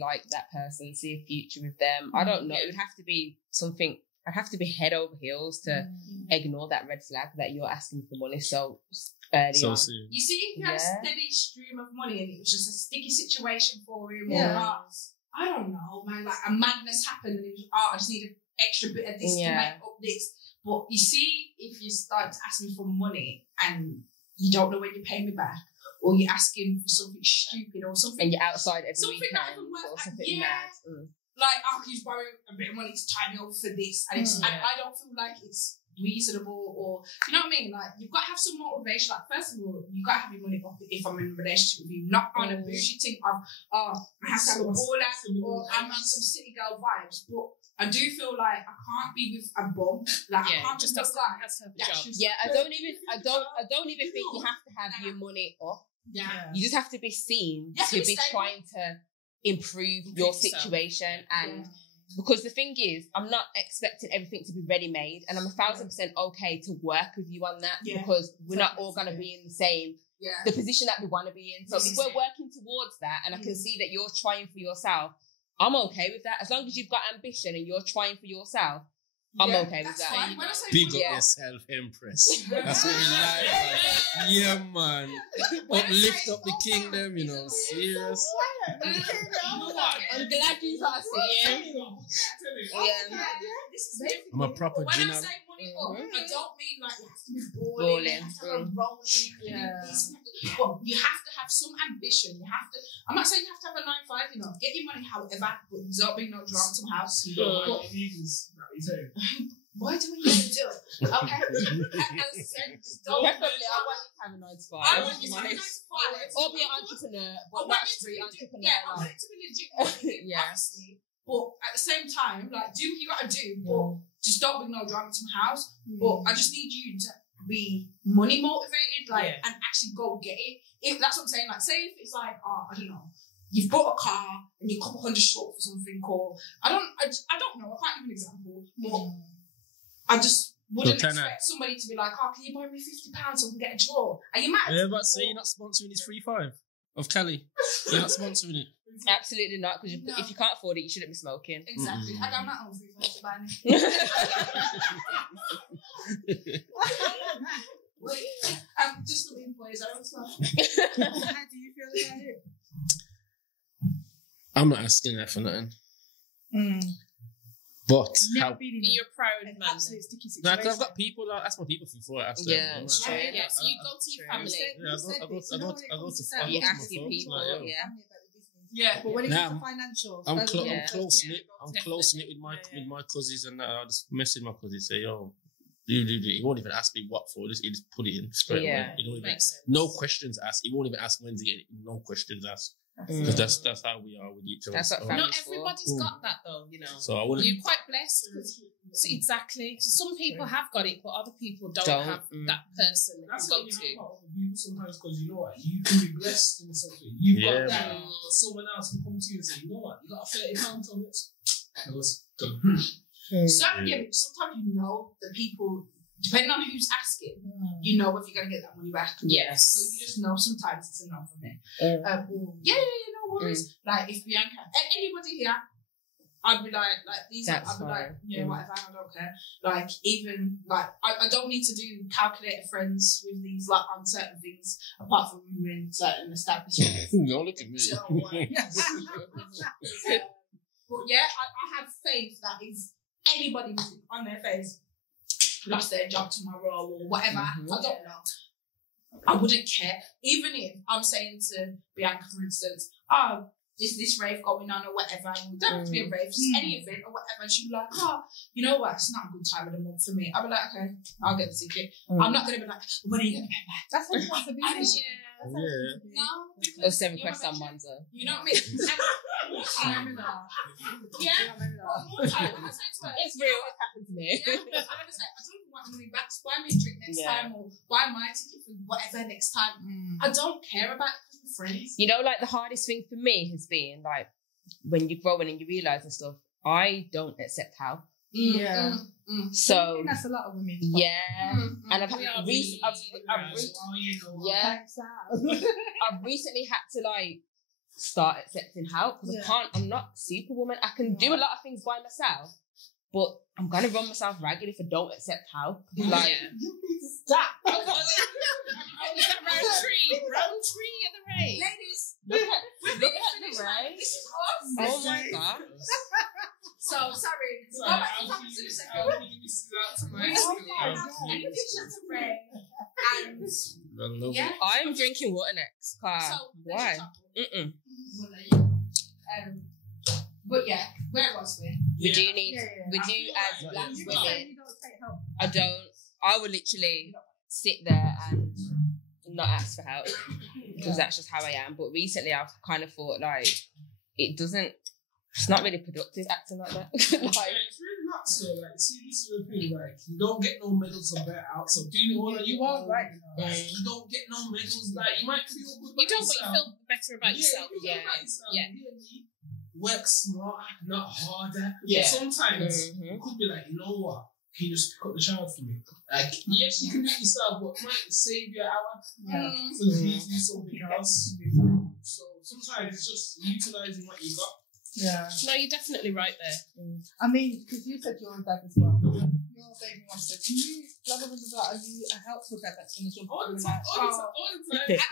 like that person, see a future with them. I don't know. It would have to be something, I'd have to be head over heels to ignore that red flag that you're asking for money so early So on. soon. You see, if you had a Yeah. steady stream of money and it was just a sticky situation for him, Yeah. or I don't know, man, like a madness happened and it was, I just need an extra bit of this to make up this. But you see, if you start to ask me for money and you don't know when you pay me back, or you're asking for something stupid or something, And you're outside every something weekend not even worth, or something yeah. mad. like, he's borrowing a bit of money to tie me over for this, and it's, and I don't feel like it's reasonable, or you know what I mean? Like, you've got to have some motivation. Like, first of all, you got to have your money up if I'm in a relationship with you, not on a bougie thing of I have to have a baller, or I'm on some city girl vibes. But I do feel like I can't be with a bum. Like, I can't just be with a guy. has to have a that's job. just- Yeah, I don't even think you have to have your money up. Yeah. You just have to be seen You have to to be be stable. trying to improve your yourself. situation. And because the thing is, I'm not expecting everything to be ready made, and I'm 1,000% okay to work with you on that, Yeah. because we're not all going to be in the position that we want to be in. So if we're working towards that, and I can see that you're trying for yourself, I'm okay with that. As long as you've got ambition and you're trying for yourself, I'm okay with that's that. fine. When I say Big money, up yourself, Empress. That's what we like. Man. Yeah, man. Uplift up the kingdom, you know. Serious. I'm glad you got to see it. this is different. I'm a proper When I Gina. say money up, I don't mean like you have to be balling, Balling. you have to have a role, but you have to have some ambition. You have to. I'm not saying you have to have a 9-5. You know, get your money however, but don't be no drama to my house. Why do we need to do it? Okay. As I said, don't. Preferably, I want you to have a 9 to 5. I want you to have a 9 to 5. Or be an entrepreneur, I but want not you to street be entrepreneur. Yeah, I want it to be legit money, Yeah. obviously. But at the same time, like, do what you gotta do, but just don't bring no drama to my house. But I just need you to be money motivated, like, and actually go get it. If that's what I'm saying, like, say if it's like, I don't know, you've bought a car and you're a couple hundred short for something, or I don't know, I can't give an example, but I just wouldn't expect somebody to be like, can you buy me £50 so we can get a draw? Are you mad? Yeah, but say you're not sponsoring his 3-5 of Kelly. You're not sponsoring it. Absolutely not, because if you can't afford it, you shouldn't be smoking. Exactly. And I'm not on free to buy me. Wait, just for the employees, I don't smoke. How do you feel about it? I'm not asking her for nothing. But Never been in You're proud, an man. absolute sticky no, situation. because I've got people. I ask my people before I ask them. Yeah, I'm true. like, Yeah, so you go to your family. Yeah, I go to my You ask your folks, people, like, yo. yeah. Yeah, but when it Nah, comes to financials, I'm, that's clo- what I'm Yeah. close knit. I'm Definitely. close knit with my Yeah, yeah. with my cousins and that. I just message my cousins, say, yo, do. He won't even ask me what for. He just put it in straight Yeah. away. You don't even, Makes sense. no questions asked. He won't even ask when's he getting it. No questions asked. Because that's how we are with each other. That's what So- family- Not everybody's got that though, you know. So I wouldn't. You're quite blessed. So exactly. Some people have got it, but other people don't have that person to That's go what you have to. about other people sometimes, because you know what, you can be blessed in a sense that you've Yeah, got that, man. but someone else can come to you and say, you know what, you got £30 on it. That was done. Sometimes you know the people, depending on who's asking, you know if you're going to get that money back. Yes. So you just know sometimes it's a no from me. Mm. No worries. Like if Bianca, anybody here, I'd be like these. That's I'd be like, fine. yeah, whatever. I don't care. Like even like I don't need to do calculated friends with these like on certain things apart from when we're in certain establishments. Don't look at me. So, but yeah, I have faith that if anybody was on their face lost their job tomorrow or whatever, I don't know. I wouldn't care. Even if I'm saying to Bianca, for instance, oh, this rave going on or whatever, and it don't have to be a rave, just any event or whatever, and she'd be like, oh, you know what, it's not a good time of the month for me. I'll be like, okay, I'll get the ticket. I'm not going to be like, when are you going to pay back? That's what it wants to be. Yeah. No, Or 7 requests on Monzo. you know what I mean? Yeah. More time. When I say to her, It's real. It happened to me. yeah, I'm gonna say, I don't even want money back. Just buy me a drink next Yeah. time, or buy my ticket for whatever next time. I don't care about it because we're friends. You know, like the hardest thing for me has been like when you're growing and you realise and stuff, I don't accept help. Yeah. I So, think that's a lot of women. yeah. And I've We are I've recently had to like start accepting help because I'm not superwoman. I can do a lot of things by myself, but I'm gonna run myself ragged if I don't accept help. Like, Stop. Is that round three of the race? Ladies, look at the race. this is us. Oh my god. So, sorry. So, Go back to I'll topic keep to the this second. out to my We school. all have any picture to bring. And yeah. I'm drinking water next. So, Why? let's but yeah, where was we? We do need. Yeah. We I do feel as like black You women. say you don't take help. I don't. I will literally sit there and not ask for help because that's just how I am. But recently, I've kind of thought like it doesn't. It's not really productive acting like that. It's really not so. Like, see, this is the thing. Like, you don't get no medals for better out. So do you want to? You are right. You don't get no medals. Like, you might feel good. You about don't, but you yourself. feel better about yourself. You feel Yeah. about yourself. Yeah. Really work smart, not harder. Yeah. Sometimes you could be like, you know what? Can you just pick up the child for me? Like, yes, you can do it yourself, but it might save you an hour. So you need to do something else. So sometimes it's just utilising what you got. Yeah. No, you're definitely right there. I mean, because you said you're a dad as well. Your baby must have. Can you, blah, blah, blah, blah, are you a helpful dad that's going to jump All the on time. like,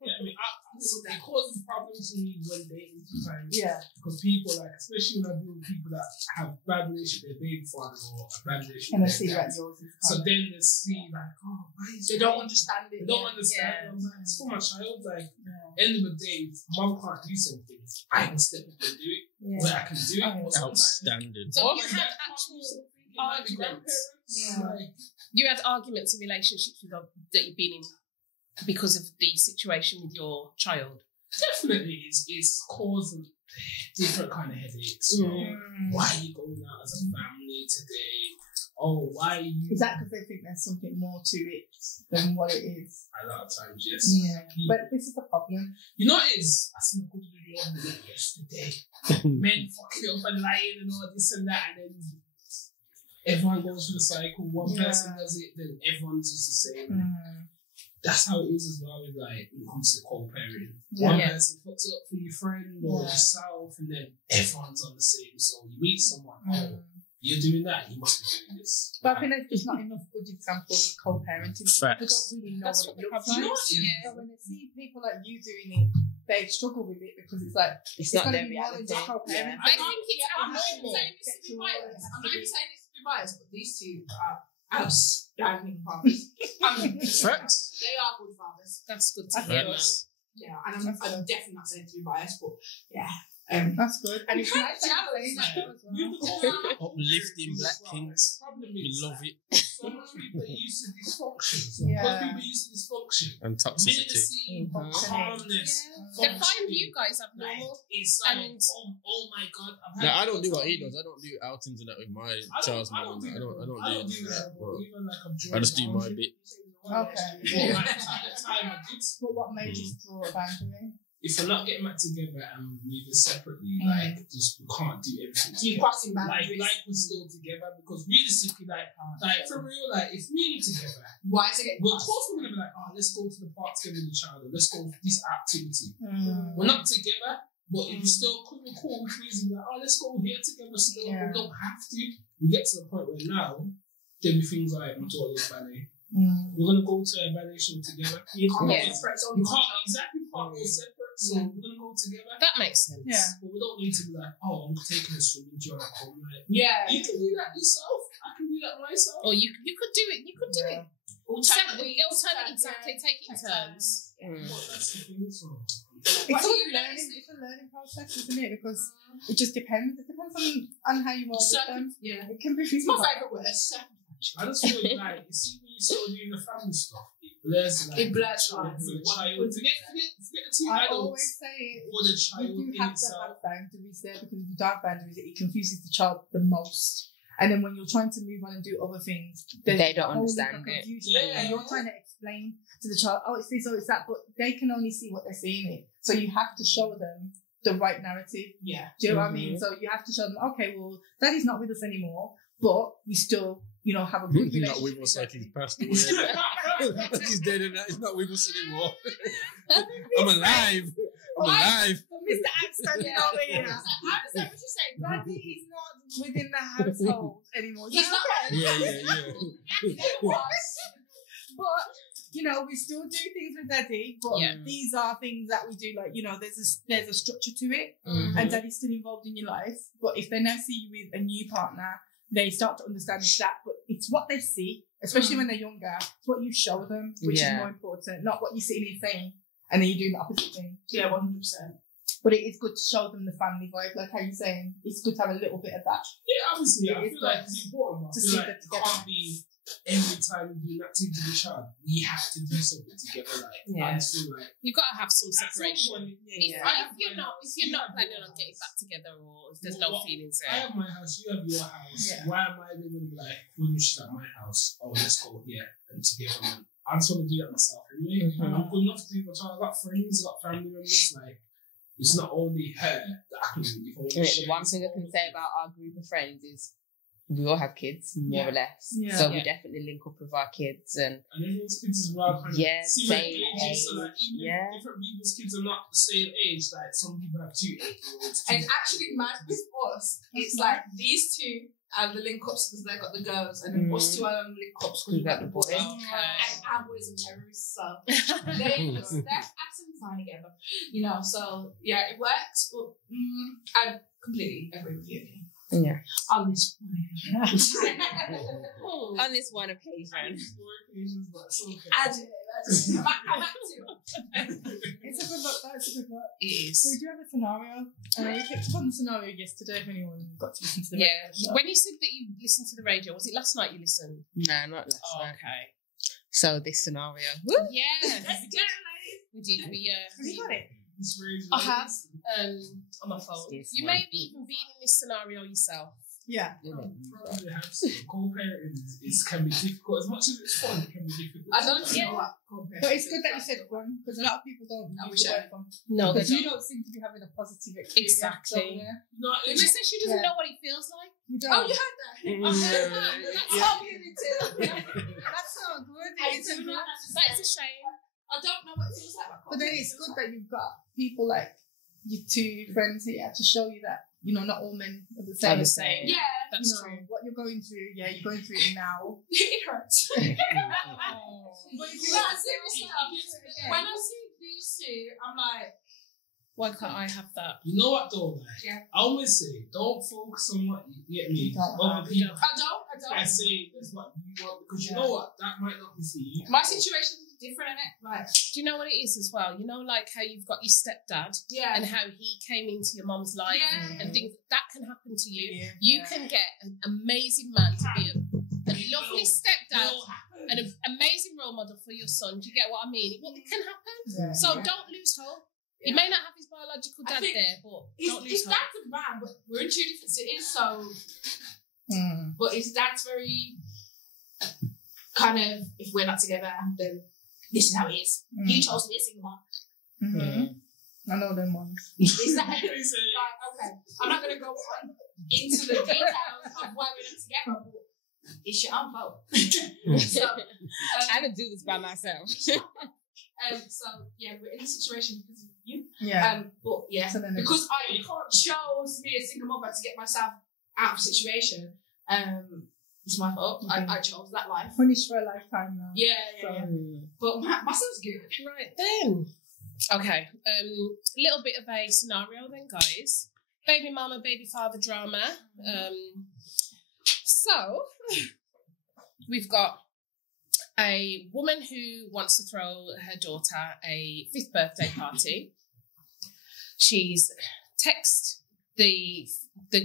It causes problems to me when dating sometimes. yeah. Because people, like, especially when I deal with people that have bad relationship with their baby father or a bad relationship And I with see their that dad. yours is So then they see, like, oh, why is They don't understand it. They don't understand. I'm like, it's for my child. Like, end of the day, if mom can't do something, I can step up and do it. Where I can do it. But sometimes, Outstanding. So all you my had dad can't do actual something, it might be arguments. grandparents. Like, You had arguments in relationships with that you've been in because of the situation with your child. definitely it's causing different kind of headaches. So, why are you going out as a family today? Oh, why are you? Is that because they think there's something more to it than what it is? A lot of times, yes. Yeah. But this is the problem. You know what it is? I seen a good video on it yesterday. Men fucking up and lying and all this and that, and then everyone goes through the cycle. One person does it, then everyone does the same. That's how it is as well with like when it comes to co-parenting. One person puts it up for your friend or yourself, and then everyone's on the same. So you meet someone, oh, you're doing that, you must be doing this. But I think there's just not enough good examples of co-parenting. They Facts. don't really know That's what what it the looks problem like. is. Yeah. So when they see people like you doing it, they struggle with it because it's like it's not their be more than reality. just co-parenting. I think it's I'm not abnormal. saying this to be biased. I'm not even saying this to be biased, but these two are outstanding fathers. Facts. They are good fathers. That's good to hear, man. Yeah, and I'm definitely not saying to be biased, but yeah. That's good. And it's kind nice of jealous. Uplifting black kings. We love it. So much people are used to dysfunction. Yeah. Most people are used to dysfunction. And toxicity. Intimacy, calmness. They find you guys abnormal. It's like, And- oh my God. No, I don't do what he does. I don't do outings and that with my child's mum. I don't do that. Even like I'm I just do my bit. Okay. Like, at the time I did. But what made you draw a boundary? If we're not getting back together and we're moving separately, like, just we can't do everything. You together. crossing boundaries. Like we're still together because realistically, like for real, like if me and you together, Why is it getting well, of course we're gonna be like, oh, let's go to the park together with the child, or let's go for this activity. We're not together, but if we still could be cool, we can easily be like, oh, let's go here together still. Yeah. We don't have to. We get to the point where now there'll be things like I'm doing this ballet. We're gonna go to a ballet show together. You can't Yeah. go separate. It's We only can't one exactly can't go separate, so we're gonna go together. That makes sense. Yeah. But we don't need to be like, oh, I'm taking a swim and join a home. Like, Yeah. you can do that yourself. I can do that myself. Or you could do it. You could do it. Exactly. Exactly. Take it in turns. Well, that's the thing. So. It's all it's a learning process, isn't it? Because it just depends. It depends on how you work with them. Yeah. It can be It's my really favourite word. I just feel like, you see, when you start doing the family stuff, it blurs like, It blurs the child. lines. Forget the two I adults. always say it. Or the child You do in have to itself. have boundaries there because if you don't have boundaries, it confuses the child the most. And then when you're trying to move on and do other things, there's They don't a whole understand heap of it. confusion. Yeah. And you're trying to explain to the child, oh, it's this or it's that, but they can only see what they're seeing it. So you have to show them the right narrative. Yeah. Do you know what I mean? So you have to show them, okay, well, daddy's not with us anymore, but we still, have a good He's relationship. not with us like daddy. he's passed away. He's dead and that. He's not with us anymore. I'm alive. I'm alive. Mr. Axton, Yeah. not here. I understand what you're saying. Daddy is not within the household anymore. He's not. Yeah. But we still do things with daddy, but these are things that we do, like, there's a structure to it, and daddy's still involved in your life. But if they now see you with a new partner, they start to understand that, but it's what they see, especially when they're younger. It's what you show them, which is more important, not what you see in your thing, and then you do the opposite thing. Yeah, 100%. But it is good to show them the family vibe, like how you're saying. It's good to have a little bit of that. Yeah, obviously, I It is feel like good it's important. to I feel see like that it together. can't be every time we do an activity with a child, we have to do something together. Like, I just feel like You've got to have some at some separation. point, If you're not planning on getting back together, or if there's no feelings I there. have my house, you have your house. Yeah. Why am I going to be like, when you should at my house? Oh, let's go here and together, man. I just want to do that myself anyway. And I'm good enough to do it with my child. I've got friends, I've got family members. Like, it's not only her that I can do it. The one thing I can say about our group of friends is we all have kids, more or less. Yeah. So we definitely link up with our kids and everyone's kids as well. Kind of similar same ages, so like even age. if different people's kids are not the same age. Like some people have 2 8-year-olds. And actually, mad with us, it's like these two are the link ups because they've got the girls, and then us two are the link ups because we've got the boys. Okay. And our boys are terrorists, so they're absolutely fine together. So yeah, it works, but I completely agree with you. Yeah. On this point. On this one occasion. It's a good look, that's a good look. It So we is. do have a scenario. We picked up on the scenario yesterday if anyone got to listen to the Yeah. radio. When you said that you listened to the radio, was it last night you listened? No, not last night. Okay. So this scenario. Yeah. We did. Have you got it? I have on my phone. This You one. may have even been in this scenario yourself. Yeah. Probably have some. Co-parenting can be difficult. As much as it's fun, it can be difficult. I don't know what But it's good that you said one, because a lot of people don't I use wish the I- word one. No, Because you don't seem to be having a positive experience. Exactly. So, yeah. No, It it's just says she doesn't know what it feels like. You don't. Oh, you heard that? That's Yeah. not good. That is a shame. I don't know what it feels like. But then it's good that you've got people like your two friends here to show you that, not all men are the same. Are the same. Yeah, That's true. What you're going through, you're going through it now. it hurts. But if No, seriously, when I see these two, I'm like, Why can't I have that? You know what though? Like, I always say, don't focus on what you get me. Other people. I don't. I say that's what you want because you know what? That might not be for you. My situation is different, innit? Like, do you know what it is as well? You know, like how you've got your stepdad and how he came into your mum's life and things that can happen to you. You can get an amazing man to be a lovely stepdad and an amazing role model for your son. Do you get what I mean? It can happen. So don't lose hope. He may not have his biological dad there, but don't lose hope. His dad's a man, but we're in two different cities, so. But his dad's very kind of, if we're not together, then this is how it is. You chose to be a single mom. I know them ones. Is that like, okay? I'm not going to go on into the details of why we're not together, but it's your own fault. So, I didn't do this by myself. So yeah, we're in a situation because of you. But so because I chose to be a single mother to get myself out of the situation. It's my fault. I chose that life. Punished for a lifetime now. Yeah. But my son's good. Right then. Okay. Little bit of a scenario then, guys. Baby mama, baby father drama. So we've got a woman who wants to throw her daughter a 5th birthday party. She's texted the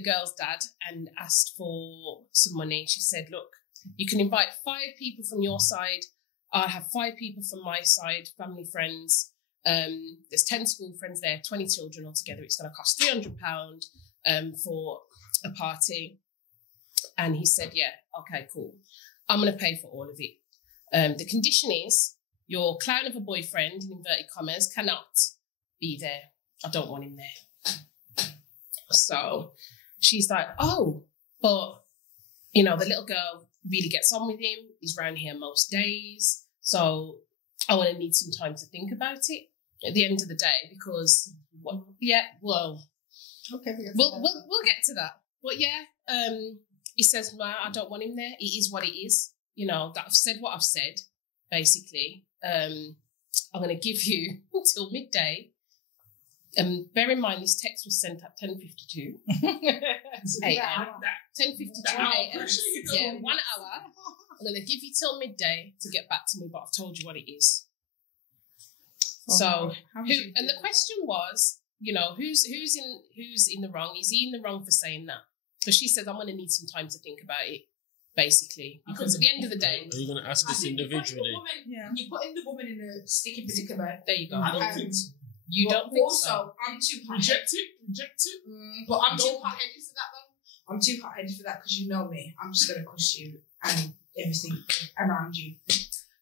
girl's dad and asked for some money. She said, look, you can invite 5 people from your side. I'll have 5 people from my side, family, friends. There's 10 school friends there, 20 children altogether. It's going to cost £300 for a party. And he said, yeah, okay, cool. I'm going to pay for all of it. The condition is your clown of a boyfriend, in inverted commas, cannot be there. I don't want him there. So she's like, oh, but, you know, the little girl really gets on with him. He's around here most days. So I want to need some time to think about it at the end of the day because, we'll get to that. But yeah, he says, no, I don't want him there. It is what it is. You know, that I've said what I've said, basically. I'm going to give you until midday. Bear in mind, this text was sent at 10:52 a.m. 10:52 a.m. Yeah, 1 hour. I'm going to give you till midday to get back to me, but I've told you what it is. So, and the question was, you know, who's in the wrong? Is he in the wrong for saying that? So she says, I'm going to need some time to think about it, basically, because at the end of the day, are you going to ask this individually? You're putting the woman in a sticky predicament. There you go. I don't think so. You don't think also, so? I'm too hot. Reject it. But I'm too hot-headed for that, though. I'm too hot-headed for that because you know me. I'm just going to crush you and everything around you.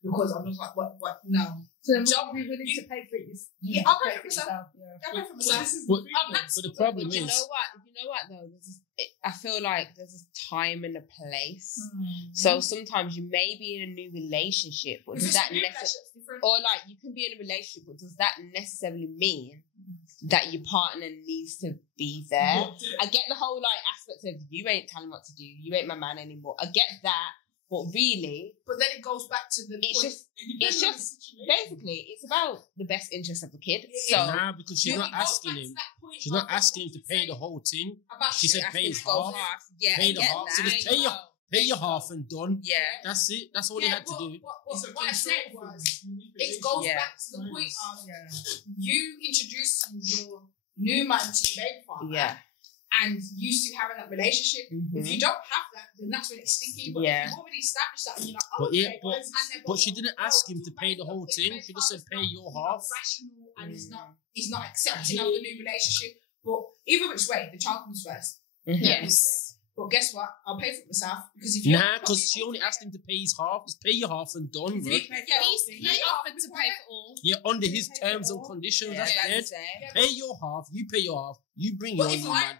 Because I'm just like, what? No. So don't be willing to pay for it. Yeah, I'll pay for myself. I'll pay for myself. But the problem is... You know what though? I feel like there's a time and a place. So sometimes you may be in a new relationship, but does that or like you can be in a relationship, but does that necessarily mean that your partner needs to be there? I get the whole like aspect of you ain't telling what to do, you ain't my man anymore. I get that. But really... But then it goes back to the point. It's just basically, it's about the best interest of the kid. Because she's not asking him. She's not asking him to pay the whole thing. She said pay his half. Yeah, pay the half. So just pay your half and done. Yeah. That's it. That's all he had to do. What I said was, it goes back to the point of you introducing your new man to your baby father. Yeah. And used to having that relationship. If you don't have that, then that's when it's stinky. But if you've already established that and you're like, but she didn't ask him to pay the whole thing. She just said pay your half. Rational and he's not accepting of the new relationship. But either which way, the child comes first. Yes. But guess what? I'll pay for it myself because if because she only asked him to pay his half. Just pay your half and done, right? He offered to pay for all. Yeah, under his terms and conditions. That's it. Pay your half. You pay your half. You bring your own man.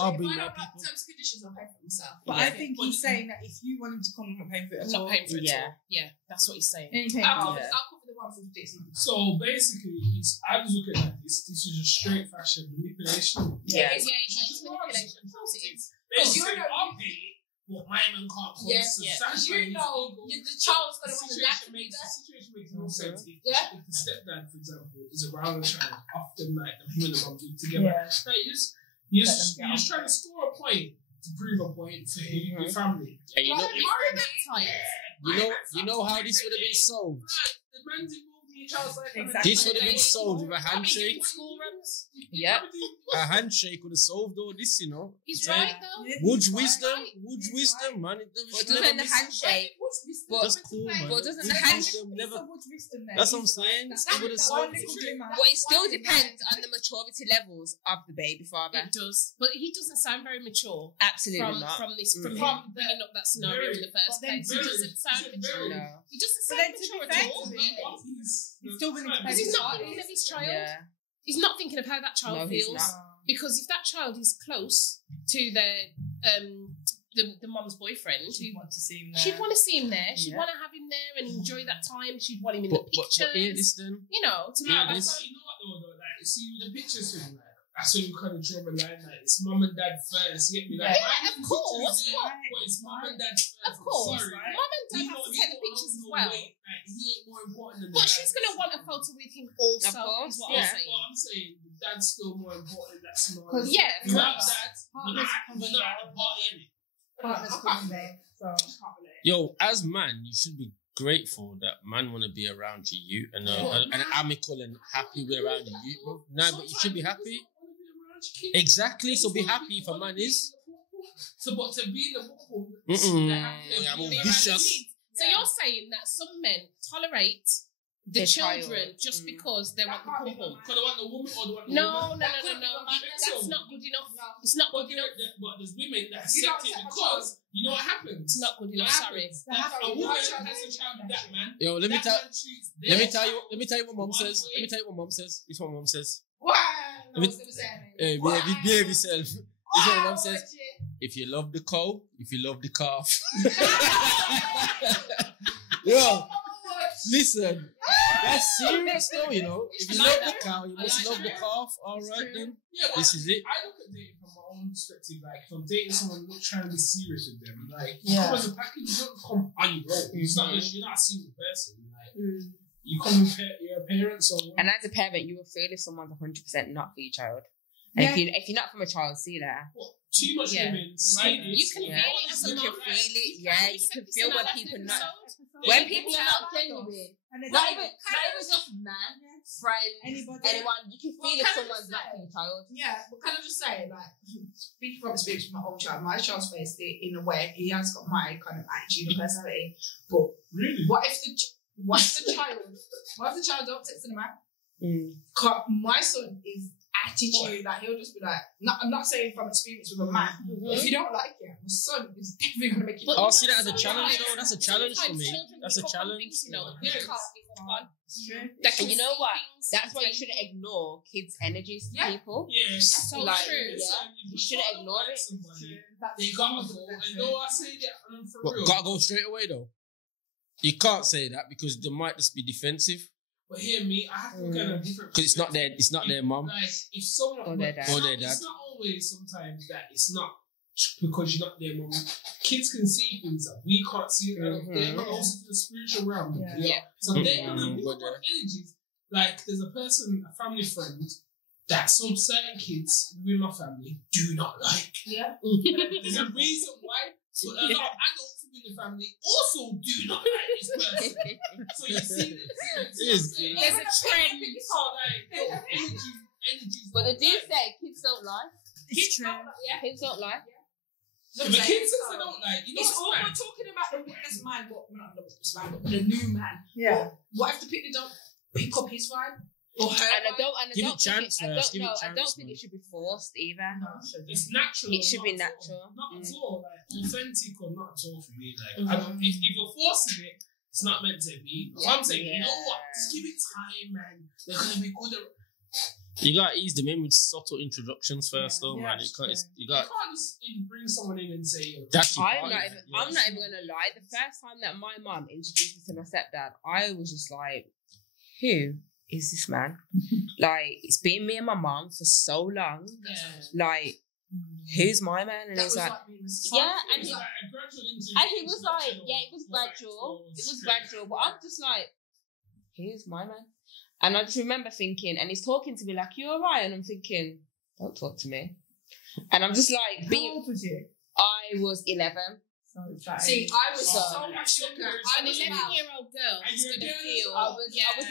I'll bring my people. Terms and conditions, I'll pay for it myself. But I think he's saying that if you want him to come, I'm not paying for it at all. Not paying for it at all. Yeah, that's what he's saying. I'll cover the 150. So basically, I was looking at this. This is a straight fashion manipulation. Yeah, it's manipulation. Of course it is. Basically, I'll pay it, but my my man can't come. Yes, So yeah. that's You know, the child's going to want to the situation makes no sense. If the stepdad, for example, is around the child, often like him and the mum live together. Yeah. Like, you're just trying to score a point to prove a point for your family. And you know how this would have been solved? The man's involved in your child's life. Exactly. This would have been solved with a handshake. School runs. Yeah. A handshake would have solved all this, you know. He's right though. Wood's wisdom, man. It But doesn't the handshake? That's cool, man. But doesn't the Wood's handshake? wisdom never. That's what I'm saying. It would have solved it. But it still depends on the maturity levels of the baby father. It does, but he doesn't sound very mature. Absolutely not. From bringing up that scenario in the first place. He doesn't sound mature. No. He doesn't sound mature at all. He's still going to Because he's not thinking of his child. Yeah. He's not thinking of how that child he's feels. not. Because if that child is close to the mom's boyfriend, She'd want to see him there. she'd want to see him there. She'd want to have him there and enjoy that time. She'd want him in the But pictures. listen. You know, to You know have what though? Like, see with the pictures thing, like, that's when you kind of draw a line. Like, it's mum and dad first. You get me? Like, Yeah, of course. But it's mum and dad first. Of course. Sorry, Mum and dad have to take the pictures as well. Like, he ain't more important than the But dad. she's going to want a photo with him also, Of course, is what yeah. I'm saying. Well, I'm saying the dad's still more important than that scenario. Yeah, of Without course. that, we're not at the party, innit? Partner's coming there. So. Yo, as man, you should be grateful that man want to be around you and amicable and happy with around you. Bro. Nah, but you should be happy. Exactly. So be happy if a man is. So, but to be in the couple, I'm all vicious. So you're saying that some men tolerate the Their children child. just because they want the couple? because they want the woman or they want the No. woman. That's not good enough. It's not good enough. But there's women that accept it because you know what happens. It's not good enough. Sorry. A woman has a child with that man. Yo, let me That tell. man treats Let me their tell you. child Let me tell you what mom one says. way. Let me tell you what mom says. This is what mom says. Wow. Let me- behave yourself. This is what mom says. If you love the cow, if you love the calf. Yo, listen. That's serious though, you know. If you love the cow, you must love the calf. All right then. Yeah, This is it. I look at dating from my own perspective. Like, if I'm dating someone, I'm not trying to be serious with them. Like, Yeah. come as a package, you don't come on your own. It's not, you're not a single person. Like, you come with your parents or And as a parent, you will feel if someone's 100% not for your child. And if you're not from a child, see that. too much Yeah. women. You can Yeah. feel it as a You mom. can feel it, yeah. You can feel when people not. Episode. When people are not genuine, And it's not even just man, friend, anybody. anyone, you can feel if someone's not for your child. Yeah, but can I just say, like, speaking from experience with my own child, my child's faced it in a way, he has got my kind of attitude and personality, but Really? what if the child don't text the man? My son is attitude, like he'll just be like, I'm not saying from experience with a man, but if you don't like it, my son is definitely gonna make you. Oh, see that as a challenge though. That's a challenge for me. That's a challenge. You know, we can't be fun. And you know what? That's why you shouldn't ignore kids' energies to people. Yes. So Like, true. yeah. You shouldn't ignore it. They gotta go. And know I say that for But real. gotta go straight away though. You can't say that because they might just be defensive But hear me, I have to look at a different. because it's not their mom Like if someone Or their dad. or their dad. It's not always sometimes that it's not because you're not their mom. Kids can see things that we can't see. They're not also to the spiritual realm. Yeah. Yeah. So they're gonna Mhm. pick up energies. Like there's a person, a family friend, that some certain kids within my family do not like. Yeah. There's a reason why. But a lot of adults within the family also do not like this person. So you see Yes. There's a trend. So like energies. But they do say kids don't lie. It's true. Kids don't lie. The kids says they don't like. You know It's all what's we're mad? talking about the witness man, but not the witness man, but the new man. Yeah. What if the people don't pick up his vibe or her? And I don't Give it think chance I first, don't give it know. I chance, don't think man. it should be forced either. It's natural. It should be not at natural. all. Not at all. Like authentic or not at all for me. Like I don't, if you're forcing it, it's not meant to be. So I'm saying, you know what? Just give it time, man. They're gonna be good. You gotta ease them in with subtle introductions first, though, Yeah, man. You that's can't. true. You You got can't just bring someone in and say, that's your I'm partner, not even. yeah. I'm not even gonna lie. The first time that my mum introduced me to my stepdad, I was just like, "Who is this man?" Like it's been me and my mum for so long. Yeah. Like who's my man? And That he's was like, being Mrs. yeah, Humphrey. and It was he, like a gradual interview. and he was like, yeah, it was gradual. It was gradual, but I'm just like, who's my man? And I just remember thinking, and he's talking to me like, you alright? And I'm thinking, don't talk to me. And I'm just like, How old was you? I was 11. So it's like, See, I was So- so much younger. An I was about 11-year-old girl is And going to you're feel. I was 11.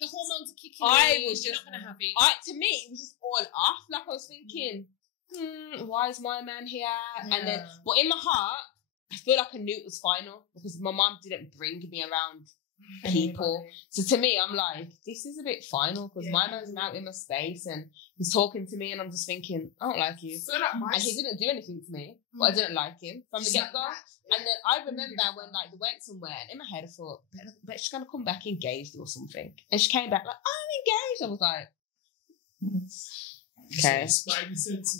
The hormones are kicking I in. was You're just- not going to have it. To me, it was just all off. Like I was thinking, why is my man here? And then, but in my heart, I feel like I knew it was final because my mum didn't bring me around people. So to me, I'm like, this is a bit final because my man's now in my space and he's talking to me and I'm just thinking, I don't like you. I feel like my And he didn't do anything to me, but I didn't like him from the get-go. And then I remember when like they went somewhere and in my head I thought, bet she's going to come back engaged or something. And she came back like, I'm engaged. I was like, okay.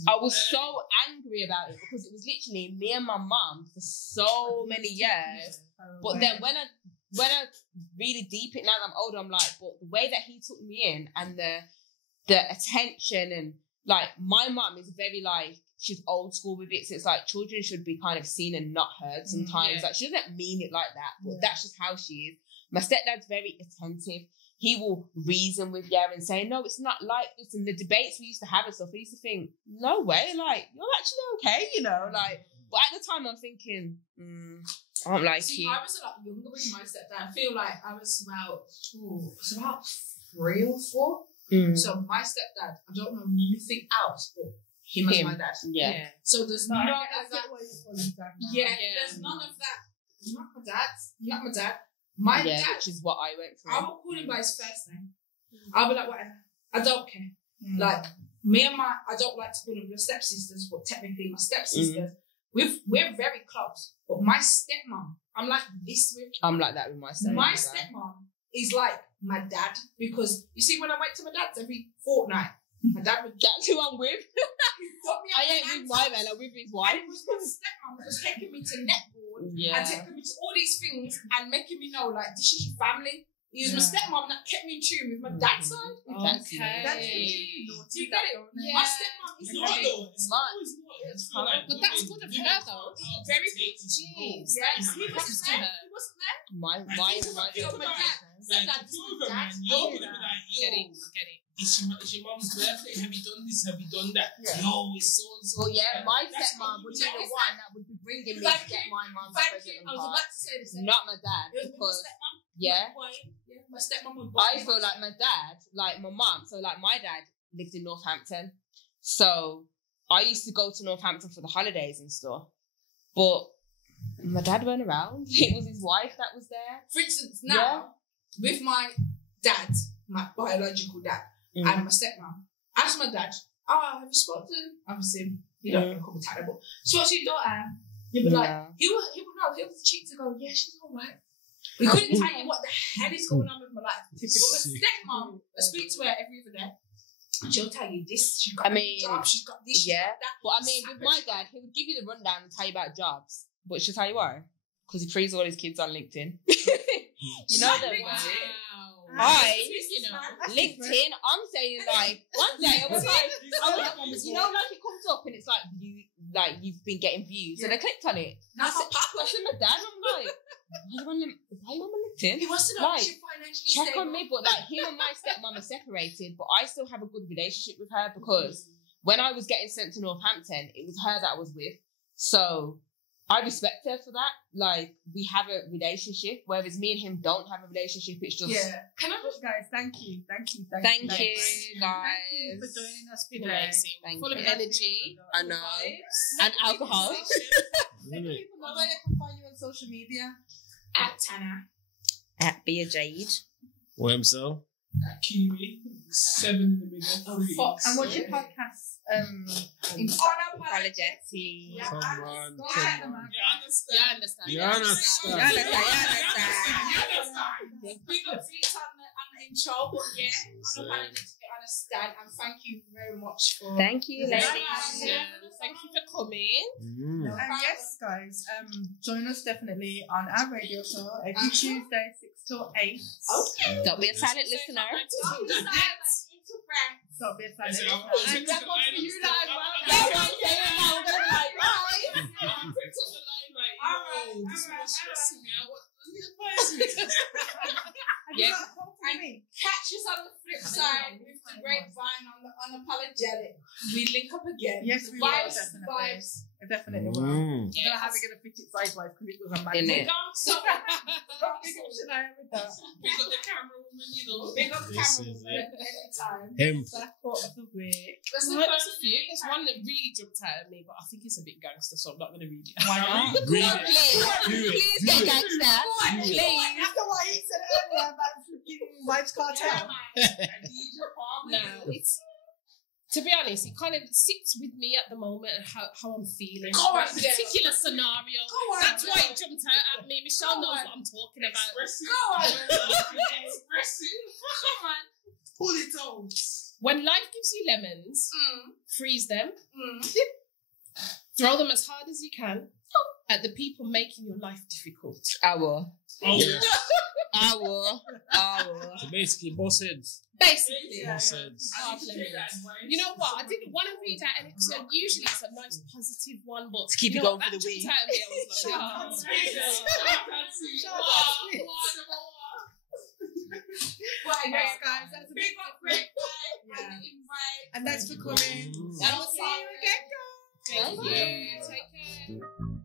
I was so angry about it because it was literally me and my mum for so many years. But then when I really deep it now that I'm older, I'm like, but the way that he took me in and the attention and like my mum is very like, she's old school with it. So it's like children should be kind of seen and not heard sometimes. Like she doesn't mean it like that, but that's just how she is. My stepdad's very attentive. He will reason with you and say, no, it's not like this. And the debates we used to have and stuff, I used to think, no way, like, you're actually okay, you know, like, but at the time I'm thinking, I don't like you. I was a lot younger with my stepdad. I feel like I was about 3 or 4. So my stepdad, I don't know anything else but him as my dad. Yeah. So there's No, none I of get that. what you're calling dad now. There's none of that. You're not my dad. You're not my dad. My dad, Which is what I went through. I will call him by his first name. I'll be like, whatever. I don't care. Like, me and I don't like to call them your stepsisters, but technically my stepsisters, we're very close. But my stepmom, I'm like this with. I'm like that with my stepmom. My stepmom is like my dad because, you see, when I went to my dad's every fortnight, my dad would That's who I'm with. got me I ain't with my man, I'm with his wife. And it was my stepmom that was taking me to netball Yeah. and taking me to all these things and making me know, like, this is your family. It was my stepmom that kept me in tune with my dad's side. That's Okay. That's really naughty. Do you get it? Yeah. My stepmom is It's not very, though. It's not. It's not. It's like But that's good of her, though. very Jeez. Yeah, That is he wasn't to there. her. He wasn't there. My So my dad, Like, if you're with a man, you're gonna be like, yo, Get it. it's your mum's birthday. Have you done this? Have you done that? Yo, it's so and so. Well, yeah, my That's stepmom what would you be the do. one that would be bringing me Thank to get you. my mum's Thank present you. and I was card. about to say the same. Not my dad, It was my because stepmom. yeah, My stepmom would buy I me feel my- like my dad, like my mum, so like my dad lived in Northampton. So I used to go to Northampton for the holidays and stuff. But my dad weren't around. It was his wife that was there. For instance, now, with my dad, my biological dad, and my stepmom, ask my dad, have you spoken to him? Obviously, you don't call me terrible. So what's your daughter? He'd be like, he would know, he was cheap to go, yeah, she's all right. We couldn't tell you what the hell is going on with my life. But my stepmom, I speak to her every other day, and she'll tell you this, she's got a job, she's got this, she's got that. But I mean, with my dad, he would give you the rundown and tell you about jobs. But she'll tell you why. Because he frees all his kids on LinkedIn. You know that. LinkedIn, I'm saying like, one day I was like, you know, like it comes up and it's like, you've been getting views. And I clicked on it. I said, my dad, I'm like, why are you on my LinkedIn? He wants to know Like, if you're financially check stable. on me, but like him and my stepmom are separated, but I still have a good relationship with her because when I was getting sent to Northampton, it was her that I was with. So I respect her for that. Like, we have a relationship, whereas me and him don't have a relationship. It's just... Yeah. Can I just, guys, thank you, guys. Thank you, guys. Thank you for joining us Been today. amazing. Thank Full of you. energy. I know. Vibes. And alcohol. Let people know where they can find you on social media. At Tanner. At Be a Jade. WMSL. At Kiwi, 7 in the middle. Fox. And what's your podcast? Unapologetic. Come on. You understand. You understand. Big up Felix on the intro, but yeah, unapologetic, understand, and thank you very much for. Thank you, ladies. Thank you for coming. And yes, guys, join us definitely on our radio show every Tuesday, 6 till 8. Okay. Don't be a silent listener. Don't be a silent listener. Listen, And that goes for you, like, well. someone's stressing me out. What does he advise me? Yeah. And catch us on the flip side with the Grapevine on the Unapologetic. We link up again. Yes, we will. Definitely will. I don't know how we're going to fit it sideways because it was a mad In thing. it. Big up the camera woman, you know. Big up the camera woman every time. That's part of the week. There's a few. There's one that really jumped out at me, but I think it's a bit gangster, so I'm not going to read it. Why not? Please get gangster. Please. After what he said earlier about flipping Vibes Cartel. No, it's... To be honest, it kind of sits with me at the moment and how I'm feeling. On, particular scenario. That's why it jumped out at me. Michelle knows what I'm talking about. Go on. Express it. Come on. Pull it out. When life gives you lemons, freeze them, Mm. throw them as hard as you can at the people making your life difficult. Our. So basically, both heads. Basically. Yeah. Both heads. Hard lemons. You know what? I didn't want to read out an episode. Usually it's a nice positive one, but To keep you you know, going for the that week. jumped out at me. I was like, Thanks, guys. That's a Big big up Grapevine and the invite. And thanks for coming. Mm. And we'll see you again, guys. thank you. Take care.